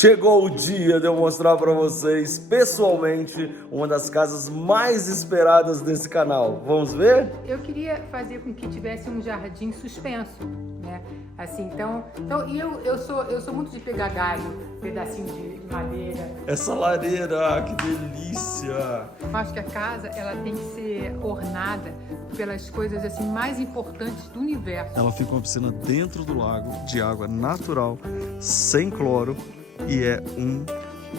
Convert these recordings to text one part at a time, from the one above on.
Chegou o dia de eu mostrar para vocês, pessoalmente, uma das casas mais esperadas desse canal. Vamos ver? Eu queria fazer com que tivesse um jardim suspenso, né? Assim, eu sou muito de pegar galho, pedacinho de madeira. Essa lareira, que delícia! Eu acho que a casa, ela tem que ser ornada pelas coisas assim mais importantes do universo. Ela fica uma piscina dentro do lago, de água natural, sem cloro, e é um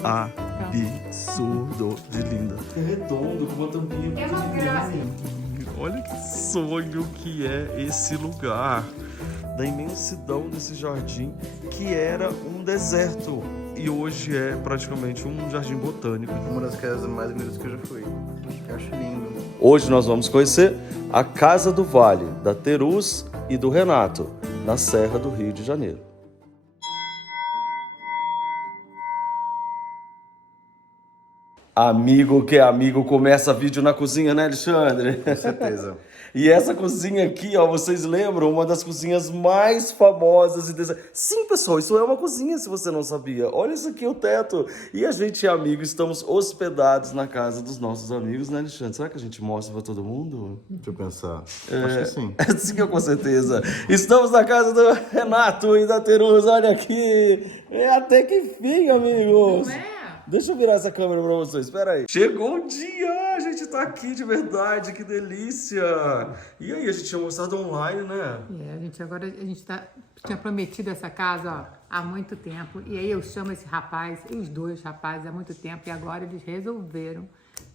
absurdo de linda. É redondo, com uma tampinha. É uma graça. Olha que sonho que é esse lugar, da imensidão desse jardim, que era um deserto e hoje é praticamente um jardim botânico. Uma das casas mais bonitas que eu já fui. Eu acho lindo. Hoje nós vamos conhecer a Casa do Vale, da Teruz e do Renato, na Serra do Rio de Janeiro. Amigo que é amigo, começa vídeo na cozinha, né, Alexandre? Com certeza. E essa cozinha aqui, ó, vocês lembram? Uma das cozinhas mais famosas e Sim, pessoal, isso é uma cozinha, se você não sabia. Olha isso aqui, o teto. E a gente é amigo, estamos hospedados na casa dos nossos amigos, né, Alexandre? Será que a gente mostra pra todo mundo? Deixa eu pensar. Acho que sim. Sim, com certeza. Estamos na casa do Renato e da Teruz, olha aqui. É até que fim, amigos. Não é? Deixa eu virar essa câmera pra vocês, espera aí. Chegou o dia, a gente tá aqui de verdade, que delícia. E aí, a gente tinha mostrado online, né? A gente tinha prometido essa casa, ó, há muito tempo. E aí eu chamo esse rapaz, os dois rapazes, há muito tempo. E agora eles resolveram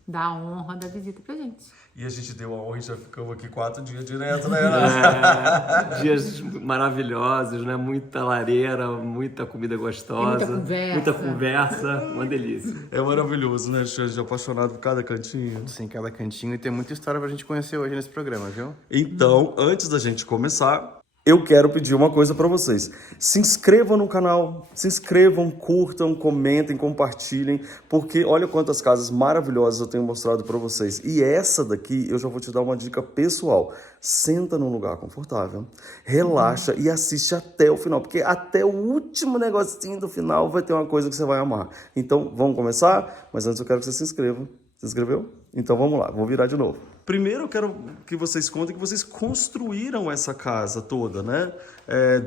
dar a honra da visita pra gente. E a gente deu a honra e já ficamos aqui 4 dias direto, né, Renato? Dias maravilhosos, né? Muita lareira, muita comida gostosa. E muita conversa, uma delícia. É maravilhoso, né, Alexandre? Apaixonado por cada cantinho. Sim, cada cantinho. E tem muita história pra gente conhecer hoje nesse programa, viu? Então, antes da gente começar, eu quero pedir uma coisa para vocês. Se inscrevam no canal, se inscrevam, curtam, comentem, compartilhem, porque olha quantas casas maravilhosas eu tenho mostrado para vocês. E essa daqui, eu já vou te dar uma dica pessoal. Senta num lugar confortável, relaxa e assiste até o final, porque até o último negocinho do final vai ter uma coisa que você vai amar. Então, vamos começar? Mas antes eu quero que você se inscreva. Se inscreveu? Então vamos lá, vou virar de novo. Primeiro eu quero que vocês contem que vocês construíram essa casa toda, né?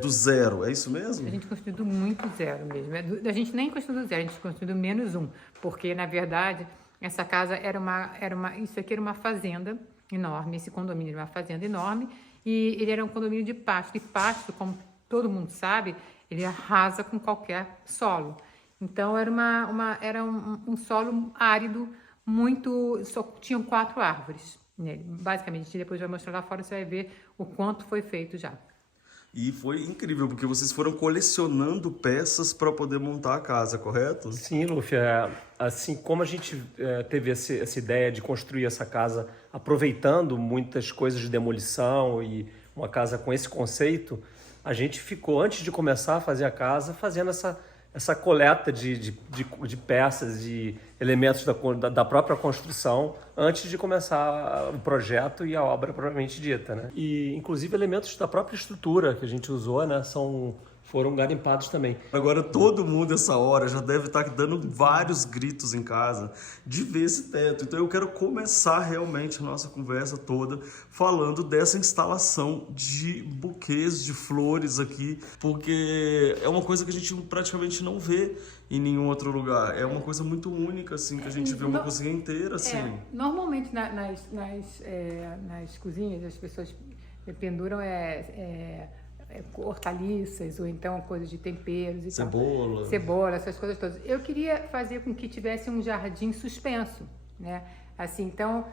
Do zero, é isso mesmo? A gente construiu do muito zero mesmo. A gente nem construiu do zero, a gente construiu do -1. Porque, na verdade, essa casa isso aqui era uma fazenda enorme, esse condomínio era uma fazenda enorme, e ele era um condomínio de pasto. E pasto, como todo mundo sabe, ele arrasa com qualquer solo. Então, era um solo árido, só tinham 4 árvores nele. Basicamente, depois vai mostrar lá fora, você vai ver o quanto foi feito já. E foi incrível, porque vocês foram colecionando peças para poder montar a casa, correto? Sim, Lúcia, assim como a gente teve essa ideia de construir essa casa aproveitando muitas coisas de demolição e uma casa com esse conceito, a gente ficou, antes de começar a fazer a casa, fazendo essa coleta de peças, de elementos da própria construção antes de começar o projeto e a obra propriamente dita, né? E, inclusive, elementos da própria estrutura que a gente usou, né, foram garimpados também. Agora todo mundo essa hora já deve estar dando vários gritos em casa de ver esse teto. Então eu quero começar realmente a nossa conversa toda falando dessa instalação de buquês de flores aqui, porque é uma coisa que a gente praticamente não vê em nenhum outro lugar. É uma coisa muito única, assim, que a gente vê uma cozinha inteira, assim. Normalmente nas cozinhas as pessoas penduram hortaliças ou então coisas de temperos e Cebola. tal. Cebola, essas coisas todas. Eu queria fazer com que tivesse um jardim suspenso, né? Assim, então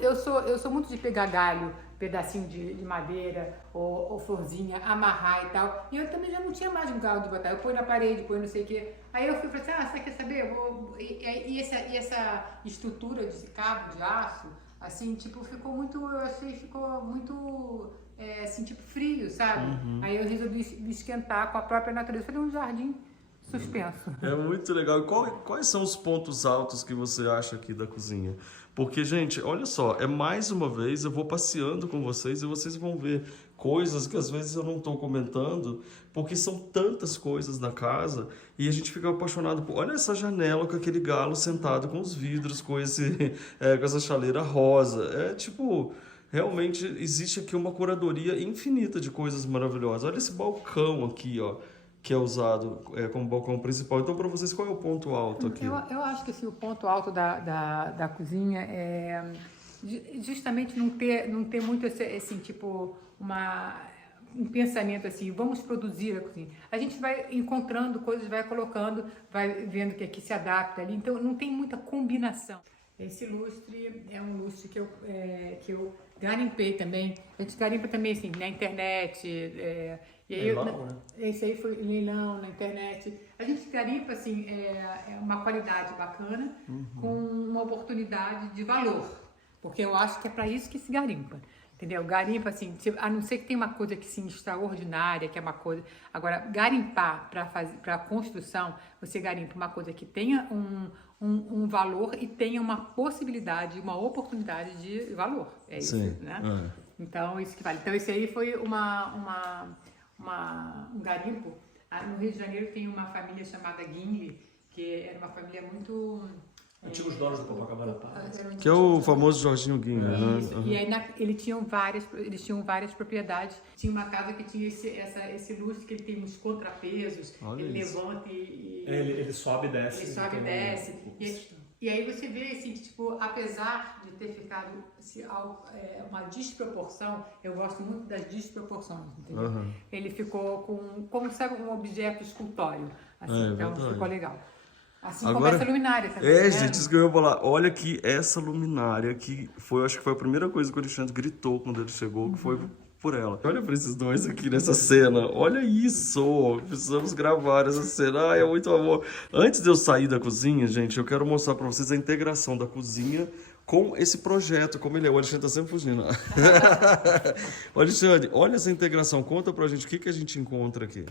eu sou muito de pegar galho, pedacinho de madeira ou florzinha, amarrar e tal. E eu também já não tinha mais lugar de botar. Eu ponho na parede, ponho não sei o quê. Aí eu fui para assim, você quer saber? Essa estrutura de cabo de aço, assim, tipo, eu achei que ficou muito assim, tipo frio, sabe? Uhum. Aí eu resolvi me esquentar com a própria natureza, fazer um jardim suspenso. É muito legal. Quais são os pontos altos que você acha aqui da cozinha? Porque, gente, olha só, mais uma vez eu vou passeando com vocês e vocês vão ver coisas que às vezes eu não estou comentando, porque são tantas coisas na casa e a gente fica apaixonado por... Olha essa janela com aquele galo sentado com os vidros, com com essa chaleira rosa. É tipo, realmente existe aqui uma curadoria infinita de coisas maravilhosas. Olha esse balcão aqui, ó, que é usado como balcão principal. Então, para vocês, qual é o ponto alto aqui? Eu acho que assim, o ponto alto da cozinha é justamente não ter muito esse tipo, um pensamento assim, vamos produzir a cozinha. A gente vai encontrando coisas, vai colocando, vai vendo que aqui se adapta ali, então não tem muita combinação. Esse lustre é um lustre que eu garimpei também. A gente garimpa também assim, na internet. E aí Leilão, né? Esse aí foi leilão na internet. A gente garimpa assim, uma qualidade bacana, com uma oportunidade de valor. Porque eu acho que é para isso que se garimpa. Entendeu? Garimpa, assim, a não ser que tenha uma coisa que sim, extraordinária, que é uma coisa. Agora, garimpar para construção, você garimpa uma coisa que tenha um valor e tenha uma possibilidade, uma oportunidade de valor. É isso, Sim. né? Então, isso que vale. Então, esse aí foi um garimpo. No Rio de Janeiro tem uma família chamada Guinle, que era uma família muito... Antigos donos do Copacabana Palace. Que é o famoso Jorginho Guinle, né? Isso. E aí eles tinham várias propriedades. Tinha uma casa que tinha esse lustre que ele tem uns contrapesos. Olha ele isso. levanta e Ele sobe e desce. ele sobe e desce. E aí você vê assim, que, tipo, apesar de ter ficado uma desproporção, eu gosto muito das desproporções, entendeu? Ele ficou como sabe, um objeto escultório. Assim, então verdade. ficou legal. Assim Agora, como essa luminária também. Né? gente, isso que eu ia falar. Olha que essa luminária que foi, acho que foi a primeira coisa que o Alexandre gritou quando ele chegou, que foi por ela. Olha pra esses dois aqui nessa cena. Olha isso! Precisamos gravar essa cena. Ai, é muito amor. Antes de eu sair da cozinha, gente, eu quero mostrar pra vocês a integração da cozinha com esse projeto, como ele é. O Alexandre tá sempre fugindo. Ô, Alexandre, olha essa integração. Conta pra gente o que a gente encontra aqui.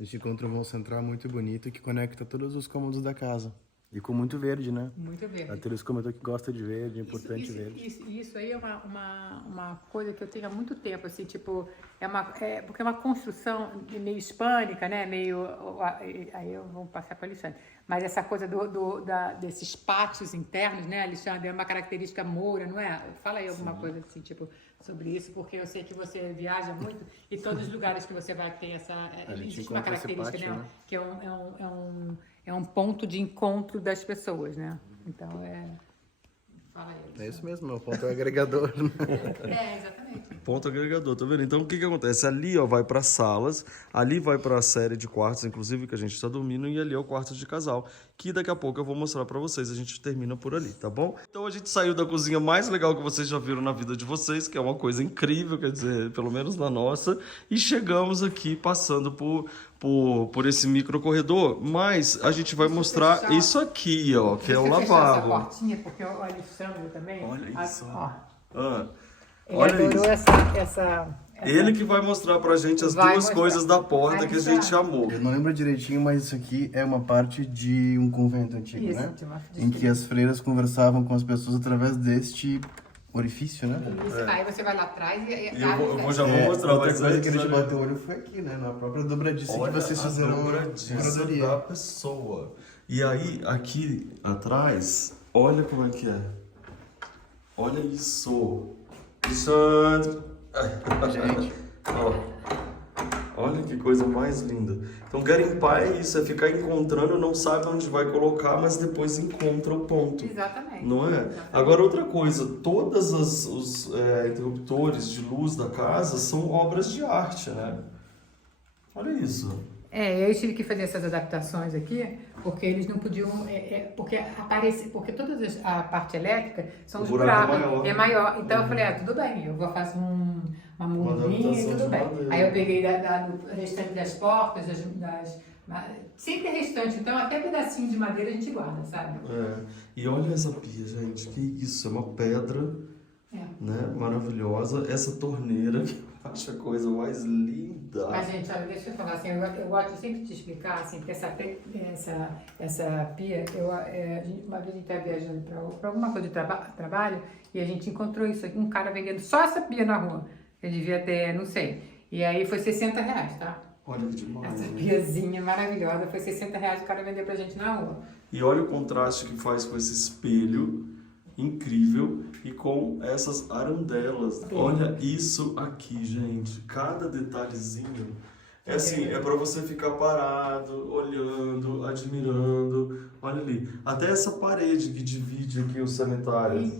A gente encontra um vão central muito bonito que conecta todos os cômodos da casa. E com muito verde, né? Muito verde. A Teresa comentou que gosta de verde, é importante verde. Isso aí é uma coisa que eu tenho há muito tempo, assim, tipo, porque é uma construção meio hispânica, né, aí eu vou passar para o Alexandre, mas essa coisa desses pátios internos, né, Alexandre, é uma característica moura, não é? Fala aí alguma coisa assim, tipo, sobre isso, porque eu sei que você viaja muito e todos os lugares que você vai tem existe uma característica, pátio, né? Que é um ponto de encontro das pessoas, né? Então, fala aí. É isso mesmo, meu ponto é agregador. Né? Exatamente. Ponto agregador, tá vendo? Então, o que acontece? Ali, ó, vai para salas, ali vai para a série de quartos, inclusive, que a gente está dormindo, e ali é o quarto de casal, que daqui a pouco eu vou mostrar para vocês. A gente termina por ali, tá bom? Então, a gente saiu da cozinha mais legal que vocês já viram na vida de vocês, que é uma coisa incrível, quer dizer, pelo menos na nossa, e chegamos aqui passando por esse micro corredor, mas a gente vai mostrar isso aqui, ó, que é o lavabo. Essa portinha, porque o Alexandre também... Olha isso. Ó. Ele Olha adorou isso. essa... Ele que vai mostrar pra gente as Vai duas mostrar. coisas da porta Vai que a gente mostrar. amou. Eu não lembro direitinho, mas isso aqui é uma parte de um convento antigo, Isso, né? de uma- Em que as freiras conversavam com as pessoas através deste orifício, né? Isso. Aí você vai lá atrás e E já vou É, mostrar, outra mas coisa que a antes, gente olha- bateu o olho foi aqui, né? Na própria dobradiça Olha que vocês a fizeram na dobradiça curadoria. da pessoa. E aí, aqui atrás, olha como é que é. Olha isso. Alexandre. Gente. Ó. Olha que coisa mais linda. Então, garimpar é isso, é ficar encontrando, não sabe onde vai colocar, mas depois encontra o ponto. Exatamente. Não é? Exatamente. Agora, outra coisa, todos os interruptores de luz da casa são obras de arte, né? Olha isso. Eu tive que fazer essas adaptações aqui, porque eles não podiam, porque a parte elétrica são O os buraco é buracos, maior. é maior. Então eu falei, tudo bem, eu vou fazer uma mudinha e adaptação tudo de bem. madeira. Aí eu peguei do restante das portas, sempre restante, então até pedacinho de madeira a gente guarda, sabe? E olha essa pia, gente, que isso, é uma pedra, né, maravilhosa. Essa torneira, que eu acho a coisa mais linda. Mas, gente, olha, deixa eu falar assim, eu gosto sempre de explicar, assim, porque essa pia, uma vez a gente estava viajando para alguma coisa de trabalho e a gente encontrou isso aqui, um cara vendendo só essa pia na rua. Eu devia ter, não sei. E aí foi R$60, tá? Olha que demais. Essa Né? piazinha maravilhosa foi R$60 o cara vendeu pra gente na rua. E olha o contraste que faz com esse espelho incrível e com essas arandelas. Olha isso aqui, gente. Cada detalhezinho é assim, é para você ficar parado, olhando, admirando. Olha ali, até essa parede que divide aqui o sanitário.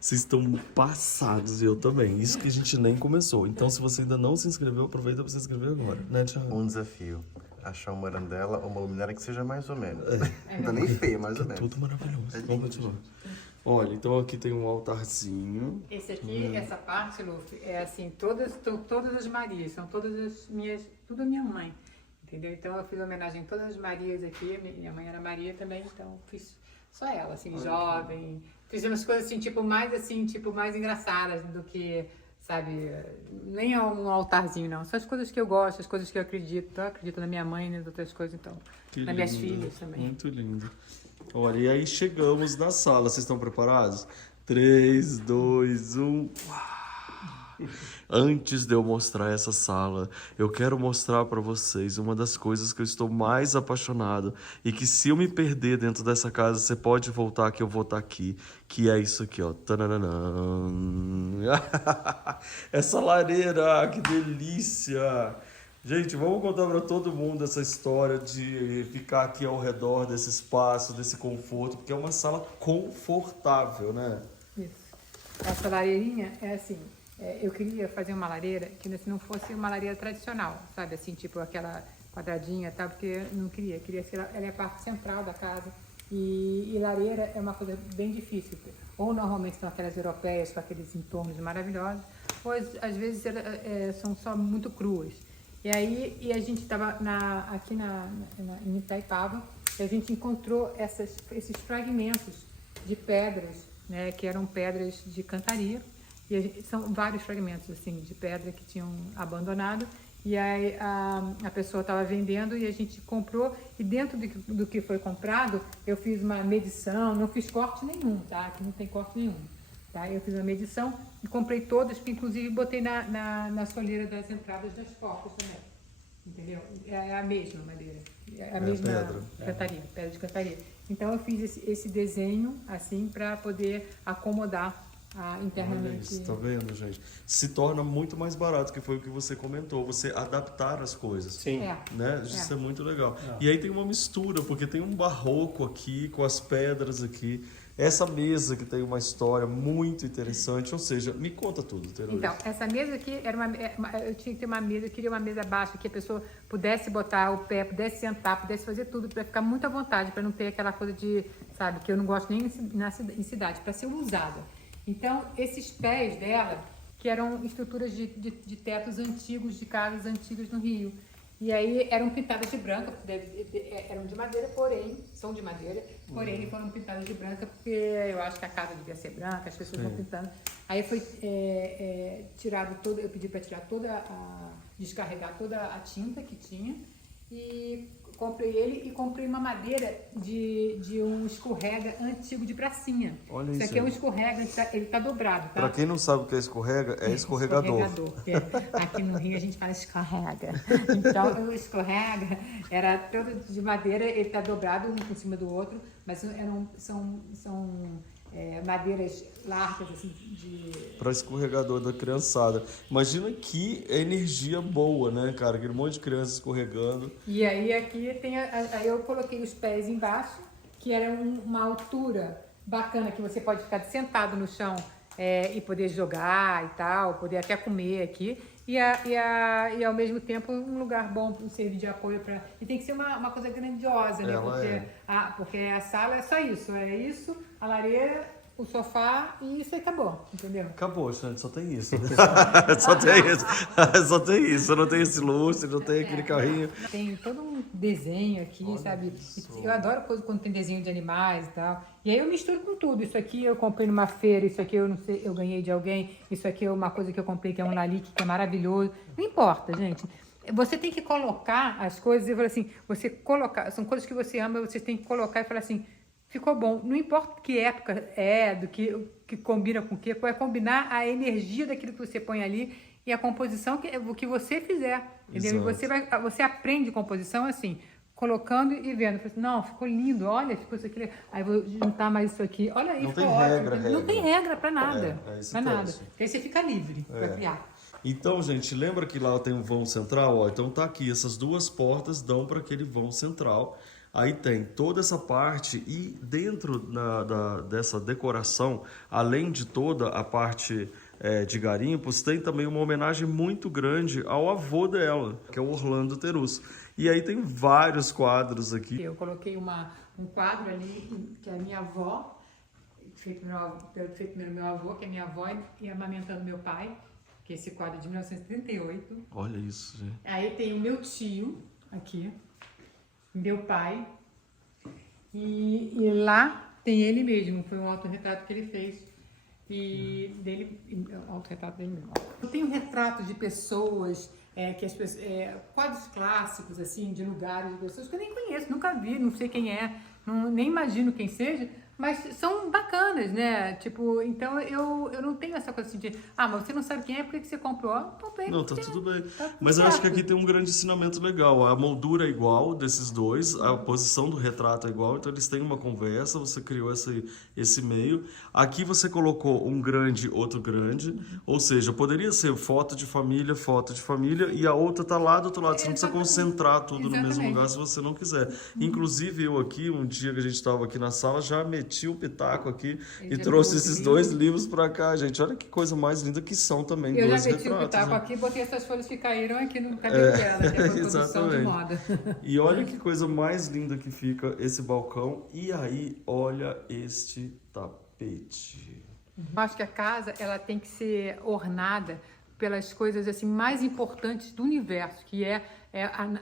Vocês estão passados, eu também. Isso que a gente nem começou. Então, se você ainda não se inscreveu, aproveita para se inscrever agora, né, Thiago? Um desafio. Achar uma arandela ou uma luminária que seja mais ou menos. Não nem feia, mais ou menos. Tudo maravilhoso. Vamos continuar. Olha, então aqui tem um altarzinho. Esse aqui, essa parte, Luffy, é assim, todas as Marias, são todas as minhas, tudo a minha mãe, entendeu? Então eu fiz homenagem a todas as Marias aqui, minha mãe era Maria também, então fiz só ela, assim, jovem. Fiz umas coisas assim, tipo, mais engraçadas do que, sabe, nem é um altarzinho, não. São as coisas que eu gosto, as coisas que eu acredito. Eu acredito na minha mãe e nas outras coisas, então, nas minhas filhas também. Muito lindo. Olha, e aí chegamos na sala. Vocês estão preparados? 3, 2, 1. Antes de eu mostrar essa sala, eu quero mostrar para vocês uma das coisas que eu estou mais apaixonado e que se eu me perder dentro dessa casa, você pode voltar que eu vou estar aqui, que é isso aqui, ó. Tananana. Essa lareira, que delícia! Gente, vamos contar para todo mundo essa história de ficar aqui ao redor desse espaço, desse conforto, porque é uma sala confortável, né? Isso. Essa lareirinha é assim, eu queria fazer uma lareira que não fosse uma lareira tradicional, sabe? Assim, tipo aquela quadradinha, tá? Porque não queria ser, ela é a parte central da casa. E lareira é uma coisa bem difícil. Ou normalmente são aquelas europeias com aqueles entornos maravilhosos, ou às vezes são só muito cruas. E aí a gente estava aqui em Itaipava e a gente encontrou esses fragmentos de pedras, né, que eram pedras de cantaria. E são vários fragmentos assim, de pedra que tinham abandonado. E aí a pessoa estava vendendo e a gente comprou. E dentro do que foi comprado, eu fiz uma medição, não fiz corte nenhum, tá? Aqui não tem corte nenhum. Tá? Eu fiz uma medição e comprei todas, que inclusive botei na soleira das entradas das portas também. Entendeu? É a mesma madeira. É a mesma cantaria, pedra de cantaria. Então eu fiz esse desenho assim para poder acomodar internamente. Olha isso, tá vendo, gente? Se torna muito mais barato, que foi o que você comentou, você adaptar as coisas. Sim. Né? Isso é muito legal. E aí tem uma mistura, porque tem um barroco aqui, com as pedras aqui. Essa mesa que tem uma história muito interessante, ou seja, me conta tudo, Tereza. Então, essa mesa aqui eu tinha que ter uma mesa, eu queria uma mesa baixa que a pessoa pudesse botar o pé, pudesse sentar, pudesse fazer tudo para ficar muito à vontade, para não ter aquela coisa de, sabe, que eu não gosto nem em cidade, para ser usada. Então, esses pés dela, que eram estruturas de tetos antigos, de casas antigas no Rio. E aí eram pintadas de branco, eram de madeira, são de madeira, porém foram pintadas de branca porque eu acho que a casa devia ser branca, as pessoas vão pintando. Aí foi tirado todo, eu pedi para tirar descarregar toda a tinta que tinha e comprei ele e comprei uma madeira de um escorrega antigo de pracinha. Olha isso isso aqui é um aí. escorrega, ele tá dobrado, tá? Para quem não sabe o que é escorrega, é escorregador. Aqui no Rio a gente fala escorrega. Então o escorrega era todo de madeira, ele tá dobrado um por cima do outro, mas são madeiras largas assim Para escorregador da criançada. Imagina que energia boa, né, cara? Aquele monte de criança escorregando. E aí aqui aí eu coloquei os pés embaixo, que era uma altura bacana, que você pode ficar sentado no chão e poder jogar e tal, poder até comer aqui. E ao mesmo tempo um lugar bom para servir de apoio para. E tem que ser uma coisa grandiosa, né? Porque a sala é só isso, a lareira, o sofá e isso aí acabou, entendeu? Acabou, gente, só tem isso. Só tem isso. Só tem isso. Não tem esse lustre, não tem aquele carrinho. Tem todo um desenho aqui, sabe? Eu adoro coisa quando tem desenho de animais e tal. E aí eu misturo com tudo. Isso aqui eu comprei numa feira, isso aqui eu não sei, eu ganhei de alguém, isso aqui é uma coisa que eu comprei que é um lalique, que é maravilhoso. Não importa, gente. Você tem que colocar as coisas e falar assim, você colocar, são coisas que você ama, você tem que colocar e falar assim, ficou bom. Não importa que época do que combina com o que, vai combinar a energia daquilo que você põe ali e a composição que, o que você fizer, entendeu? Exato. Você aprende composição assim, colocando e vendo. Não, ficou lindo, olha, ficou isso aqui. Aí vou juntar mais isso aqui. Olha aí, Não ficou tem ótimo. regra. Não tem regra para nada. É esse Para nada. teste. Porque aí você fica livre para criar. Então, gente, lembra que lá tem um vão central? Ó, então tá aqui, essas duas portas dão para aquele vão central. Aí tem toda essa parte e dentro dessa decoração, além de toda a parte de garimpos, tem também uma homenagem muito grande ao avô dela, que é o Orlando Terus. E aí tem vários quadros aqui. Eu coloquei um quadro ali, que é a minha avó, feito pelo meu avô, que é minha avó, e amamentando meu pai, que é esse quadro de 1938. Olha isso, gente. Aí tem o meu tio, aqui, meu pai, e lá tem ele mesmo, foi um autorretrato que ele fez, e dele, autorretrato dele mesmo. Eu tenho retratos de pessoas, quadros clássicos, assim, de lugares, de pessoas que eu nem conheço, nunca vi, não sei quem é, nem imagino quem seja, mas são bacanas, né? Tipo, então eu não tenho essa coisa assim de, mas você não sabe quem é, por que você comprou? Comprei. Não, tá tudo bem. Tá tudo Mas eu acho que certo. aqui tem um grande ensinamento legal. A moldura é igual desses dois, a posição do retrato é igual, então eles têm uma conversa, você criou esse meio. Aqui você colocou um grande, outro grande, ou seja, poderia ser foto de família, e a outra tá lá do outro lado. Você não precisa concentrar tudo no mesmo lugar se você não quiser. Inclusive eu aqui, um dia que a gente estava aqui na sala, já meti o pitaco aqui e trouxe esses dois livros para cá, gente. Olha que coisa mais linda que são também Eu dois já meti o retratos. pitaco aqui, botei essas folhas que caíram aqui no cabelo dela, que é produção de moda. E olha que coisa mais linda que fica esse balcão. E aí, olha este tapete. Eu acho que a casa ela tem que ser ornada pelas coisas assim mais importantes do universo, que é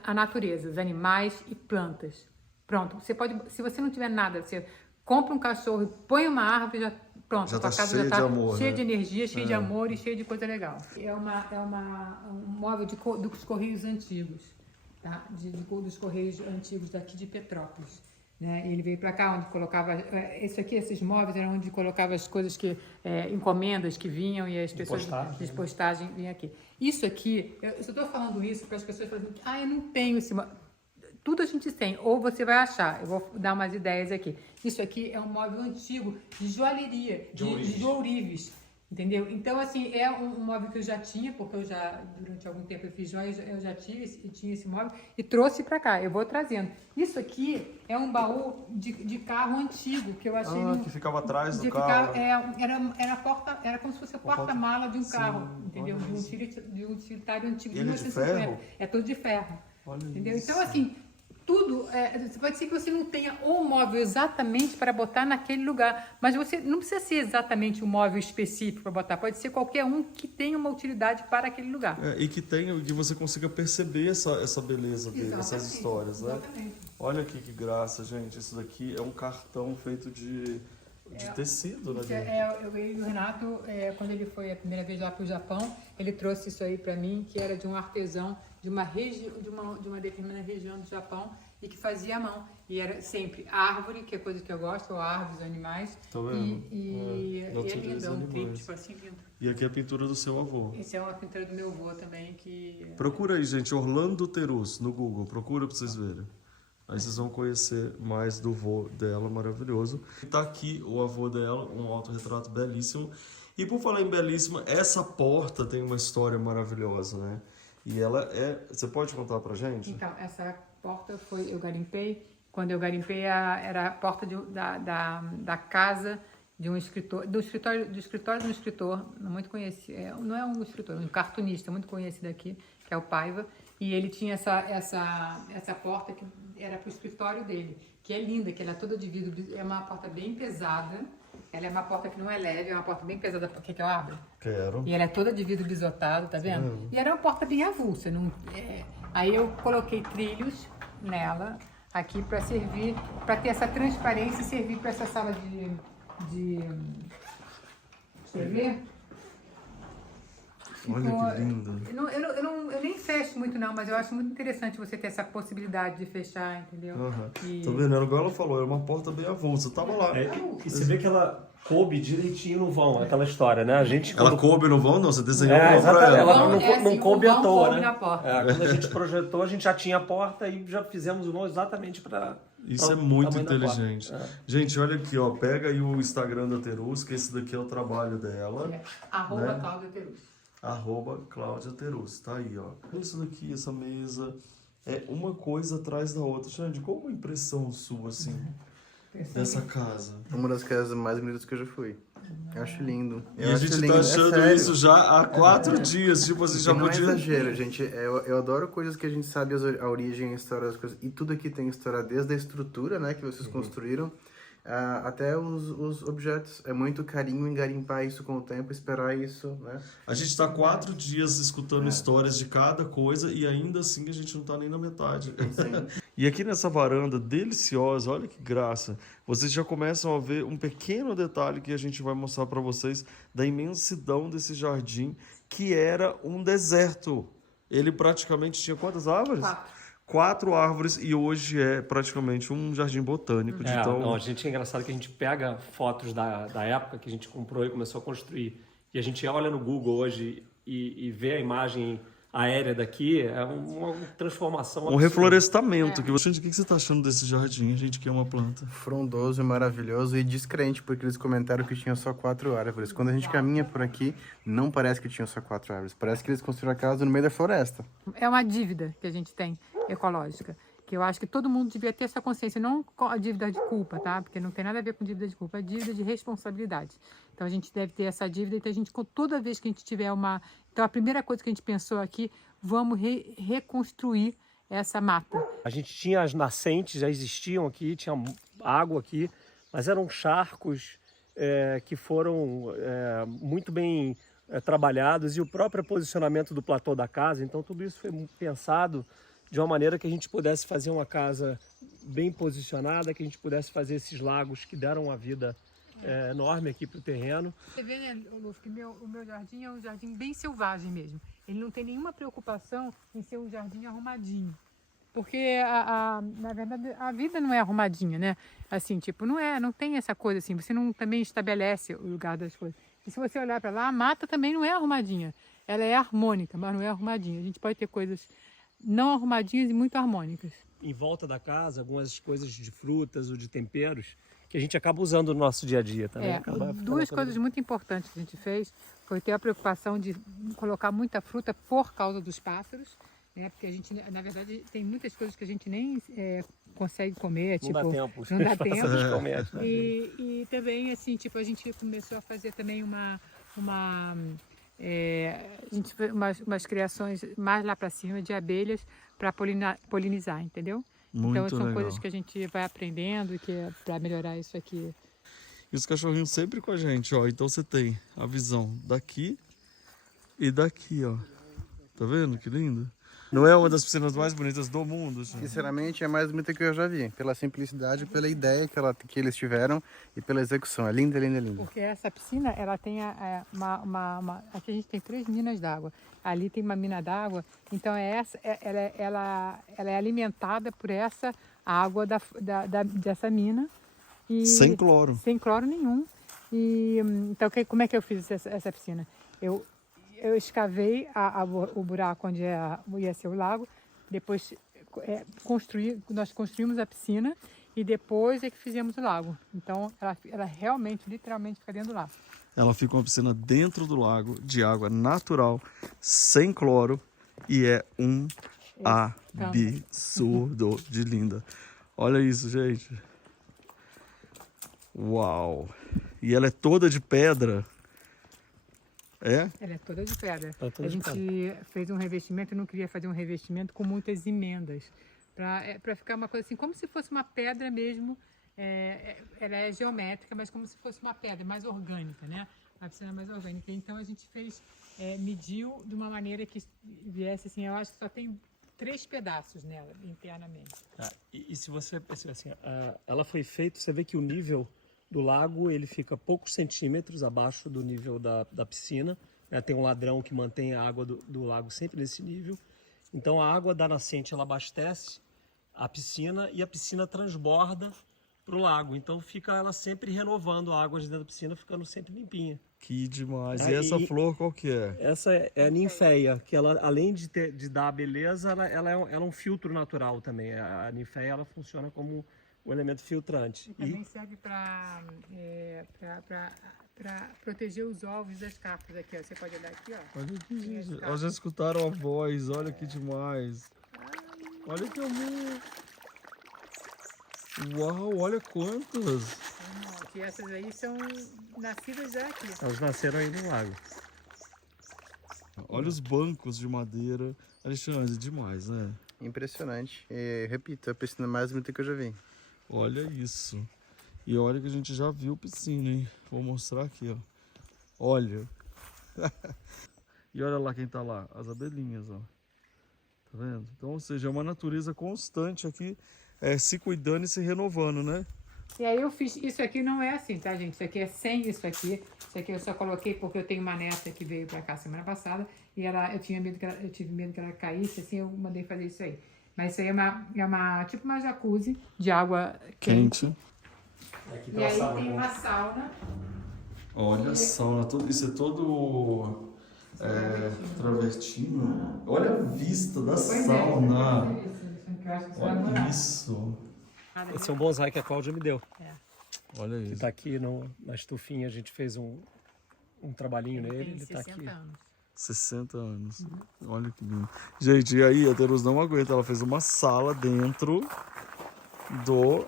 a natureza, os animais e plantas. Pronto, você pode, se você não tiver nada, você compra um cachorro e põe uma árvore, já pronto, Já sua tá casa cheia já está de amor, cheia né? de energia, cheia de amor e cheia de coisa legal. É um móvel dos Correios antigos, tá? Dos Correios antigos daqui de Petrópolis. Né? Ele veio para cá, onde colocava. Esses móveis eram onde colocava as coisas encomendas que vinham e as pessoas de postagem vinham aqui. Isso aqui, eu só estou falando isso para as pessoas falarem, eu não tenho esse móvel. Tudo a gente tem, ou você vai achar. Eu vou dar umas ideias aqui. Isso aqui é um móvel antigo de joalheria, de ourives, entendeu? Então, assim, é um móvel que eu já tinha, porque durante algum tempo eu fiz joias, eu já tinha esse móvel e trouxe para cá. Eu vou trazendo. Isso aqui é um baú de carro antigo, que eu achei... que ficava atrás do carro. Era como se fosse a porta-mala de um carro, entendeu? De um utilitário antigo. Ele é de ferro? É tudo de ferro. Olha entendeu? isso. Então, assim... Tudo, pode ser que você não tenha um móvel exatamente para botar naquele lugar, mas você não precisa ser exatamente um móvel específico para botar, pode ser qualquer um que tenha uma utilidade para aquele lugar. E que você consiga perceber essa beleza dele, essas histórias, né? Exatamente. Olha aqui que graça, gente. Isso daqui é um cartão feito de tecido, né? Eu veio o Renato, quando ele foi a primeira vez lá para o Japão, ele trouxe isso aí para mim, que era de um artesão de uma determinada região do Japão e que fazia à mão. E era sempre árvore, que é coisa que eu gosto, ou árvores, animais. Tá vendo? E é lindo, um animais. tríptico assim lindo. E aqui é a pintura do seu avô. Esse é uma pintura do meu avô também, que... Procura aí, gente, Orlando Terus no Google. Procura para vocês verem. Aí vocês vão conhecer mais do avô dela, maravilhoso. Tá aqui o avô dela, um autorretrato belíssimo. E por falar em belíssima, essa porta tem uma história maravilhosa, né? E ela Você pode contar pra gente? Então, essa porta eu garimpei. Quando eu garimpei, era a porta da casa de um escritor, do escritório de um escritor muito conhecido, não é um escritor, um cartunista muito conhecido aqui, que é o Paiva. E ele tinha essa porta que era para o escritório dele, que é linda, que ela é toda de vidro, é uma porta bem pesada. Ela é uma porta que não é leve, é uma porta bem pesada. Quer que eu abra? Quero. E ela é toda de vidro bisotado, tá vendo? E era uma porta bem avulsa. Aí eu coloquei trilhos nela, aqui para servir, para ter essa transparência e servir para essa sala de escrever. Olha que lindo. Eu nem fecho muito não, mas eu acho muito interessante você ter essa possibilidade de fechar, entendeu? Tô vendo, igual ela falou, é uma porta bem avulsa. Tava lá. E você vê que ela coube direitinho no vão, aquela história, né? A gente, Ela quando... coube no vão? Não, você desenhou um vão pra exatamente. ela. Ela não coube à toa, né? Na porta. Quando a gente projetou, a gente já tinha a porta e já fizemos o vão exatamente para... Isso é muito inteligente. Gente, olha aqui, ó. Pega aí o Instagram da Terus, que esse daqui é o trabalho dela. Arroba Cláudia Terus. Arroba Cláudia Terus. Tá aí, ó. Olha isso daqui, essa mesa. É uma coisa atrás da outra. Xande, qual uma impressão sua, assim, dessa casa? Uma das casas mais bonitas que eu já fui. Eu acho lindo. E a gente tá achando isso já há 4 dias. Tipo assim, já não podia... é exagero, gente. Eu adoro coisas que a gente sabe a origem, a história das coisas. E tudo aqui tem história, desde a estrutura, né, que vocês construíram, até os objetos. É muito carinho em garimpar isso com o tempo, esperar isso, né? A gente tá 4 dias escutando histórias de cada coisa e ainda assim a gente não tá nem na metade. E aqui nessa varanda deliciosa, olha que graça, vocês já começam a ver um pequeno detalhe que a gente vai mostrar para vocês da imensidão desse jardim, que era um deserto. Ele praticamente tinha quantas árvores? 4 árvores e hoje é praticamente um jardim botânico. A gente é engraçado que a gente pega fotos da época que a gente comprou e começou a construir e a gente olha no Google hoje e vê a imagem aérea daqui, é uma transformação absurda. Um reflorestamento. Gente, o que você está achando desse jardim? A gente quer uma planta. Frondoso, maravilhoso e descrente, porque eles comentaram que tinha só 4 árvores. Quando a gente caminha por aqui, não parece que tinha só 4 árvores. Parece que eles construíram a casa no meio da floresta. É uma dívida que a gente tem ecológica, que eu acho que todo mundo devia ter essa consciência, não a dívida de culpa, tá? Porque não tem nada a ver com dívida de culpa, é dívida de responsabilidade. Então a gente deve ter essa dívida, então a gente, toda vez que a gente tiver uma... Então a primeira coisa que a gente pensou aqui, vamos reconstruir essa mata. A gente tinha as nascentes, já existiam aqui, tinha água aqui, mas eram charcos que foram muito bem trabalhados e o próprio posicionamento do platô da casa, então tudo isso foi pensado de uma maneira que a gente pudesse fazer uma casa bem posicionada, que a gente pudesse fazer esses lagos que deram uma vida enorme aqui para o terreno. Você vê, né, Luf, que o meu jardim é um jardim bem selvagem mesmo. Ele não tem nenhuma preocupação em ser um jardim arrumadinho. Porque, na verdade, a vida não é arrumadinha, né? Assim, tipo, não tem essa coisa assim. Você não também estabelece o lugar das coisas. E se você olhar para lá, a mata também não é arrumadinha. Ela é harmônica, mas não é arrumadinha. A gente pode ter coisas não arrumadinhas e muito harmônicas. Em volta da casa, algumas coisas de frutas ou de temperos que a gente acaba usando no nosso dia a dia também. Duas coisas muito importantes que a gente fez foi ter a preocupação de colocar muita fruta por causa dos pássaros, né? Porque a gente, na verdade, tem muitas coisas que a gente nem consegue comer. Não dá tempo. Não dá tempo. E também, assim, tipo, a gente começou a fazer também a gente fez umas criações mais lá para cima de abelhas para polinizar, entendeu? Muito então são legal. coisas que a gente vai aprendendo e que é para melhorar isso aqui. E os cachorrinhos sempre com a gente, ó. Então você tem a visão daqui e daqui, ó. Tá vendo que lindo? Não é uma das piscinas mais bonitas do mundo, gente? Sinceramente, é a mais bonita que eu já vi. Pela simplicidade, pela ideia que eles tiveram e pela execução. É linda, linda, linda. Porque essa piscina, ela tem aqui a gente tem 3 minas d'água. Ali tem uma mina d'água. Então ela é alimentada por essa água dessa mina. E Sem cloro. Sem cloro nenhum. E então como é que eu fiz essa piscina? Eu escavei o buraco onde ia ser o lago, depois nós construímos a piscina e depois é que fizemos o lago. Então ela realmente, literalmente fica dentro do lago. Ela fica uma piscina dentro do lago, de água natural, sem cloro, e é um absurdo de linda. Olha isso, gente. Uau! E ela é toda de pedra. É? Ela é toda de pedra. A gente fez um revestimento, eu não queria fazer um revestimento com muitas emendas. Para ficar uma coisa assim, como se fosse uma pedra mesmo. Ela é geométrica, mas como se fosse uma pedra, mais orgânica, né? A piscina mais orgânica. Então a gente mediu de uma maneira que viesse assim, eu acho que só tem 3 pedaços nela, internamente. E se você perceber assim, ela foi feita, você vê que o nível do lago ele fica poucos centímetros abaixo do nível da piscina, né? Tem um ladrão que mantém a água do lago sempre nesse nível. Então a água da nascente ela abastece a piscina e a piscina transborda pro lago. Então fica ela sempre renovando a água de dentro da piscina, ficando sempre limpinha. Que demais. E Aí- essa flor qual que é? Essa é a ninféia, que ela, além de dar a beleza, ela é um filtro natural também. A ninféia, ela funciona como um elemento filtrante. Também serve para proteger os ovos das carpas aqui, ó. Você pode olhar aqui, ó. Olha aqui, gente. Elas já escutaram a voz, olha que demais. Olha que amor. Uau, olha quantas. Que essas aí são nascidas já aqui. Elas nasceram aí no lago. Olha os bancos de madeira. Alexandre, demais, né? Impressionante. E, repito, é a piscina mais bonita que eu já vi. Olha isso. E olha que a gente já viu piscina, hein? Vou mostrar aqui, ó. Olha. E olha lá quem tá lá, as abelhinhas, ó. Tá vendo? Então, ou seja, é uma natureza constante aqui, se cuidando e se renovando, né? E aí eu fiz, isso aqui não é assim, tá, gente? Isso aqui é sem isso aqui. Isso aqui eu só coloquei porque eu tenho uma neta que veio pra cá semana passada e eu tive medo que ela caísse, assim, eu mandei fazer isso aí. Mas isso aí é uma tipo uma jacuzzi de água quente. Aqui E aí tem uma sauna. Olha a sauna, isso é todo travertino. Olha a vista da sauna. Olha isso. Esse é um bonsai que a Cláudia me deu. Olha Que isso. tá aqui na estufinha, a gente fez um trabalhinho nele, Tem ele tá 60 aqui. anos. 60 anos. Olha que lindo. Gente, e aí a Terus não aguenta. Ela fez uma sala dentro do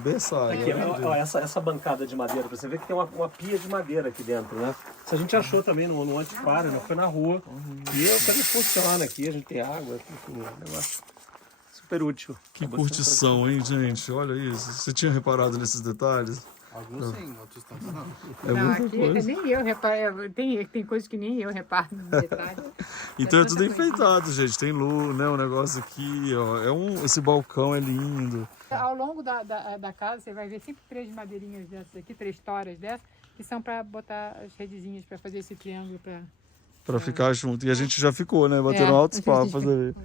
berçário. Aqui, ó, essa bancada de madeira, você vê que tem uma pia de madeira aqui dentro, né? Isso a gente achou também no antiquário, né? Foi na rua. E também funciona aqui, a gente tem água, tem um negócio super útil. Que curtição, hein, gente? Olha isso. Você tinha reparado nesses detalhes? Alguns sim, outros tantos não. É Não, muita aqui coisa. nem eu reparo, tem coisas que nem eu reparo no detalhe. Então é tanta tudo coisa. enfeitado, gente. Tem luz, né? O negócio aqui, ó. Esse balcão é lindo. Ao longo da casa, você vai ver sempre 3 madeirinhas dessas aqui, 3 toras dessas, que são para botar as redezinhas, para fazer esse triângulo. Pra ficar junto. E a gente já ficou, né? Batendo altos papos ali.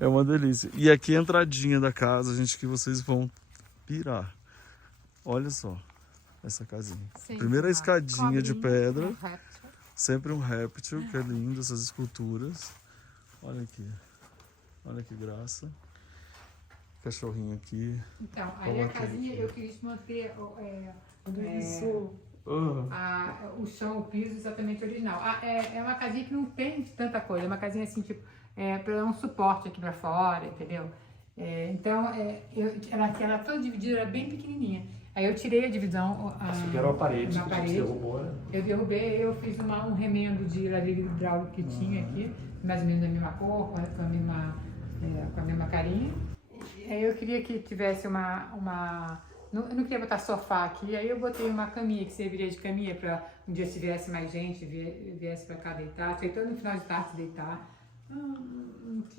É uma delícia. E aqui a entradinha da casa, gente, que vocês vão pirar. Olha só essa casinha. Primeira escadinha de pedra. Sempre um réptil, que é lindo, essas esculturas. Olha aqui. Olha que graça. Cachorrinho aqui. Então, aí a casinha eu quis manter o chão, o piso exatamente original. É uma casinha que não tem tanta coisa, é uma casinha assim, tipo, para um suporte aqui para fora, entendeu? Então, ela toda dividida, era bem pequenininha. Aí eu tirei a divisão. Isso aqui era uma parede que a gente derrubou, né? Eu derrubei, eu fiz um remendo de ladrilho hidráulico que tinha aqui, mais ou menos da mesma cor, com a mesma carinha. Aí eu queria que tivesse eu não queria botar sofá aqui, aí eu botei uma caminha que serviria de caminha para um dia se viesse mais gente, viesse para cá deitar. Foi todo no final de tarde deitar.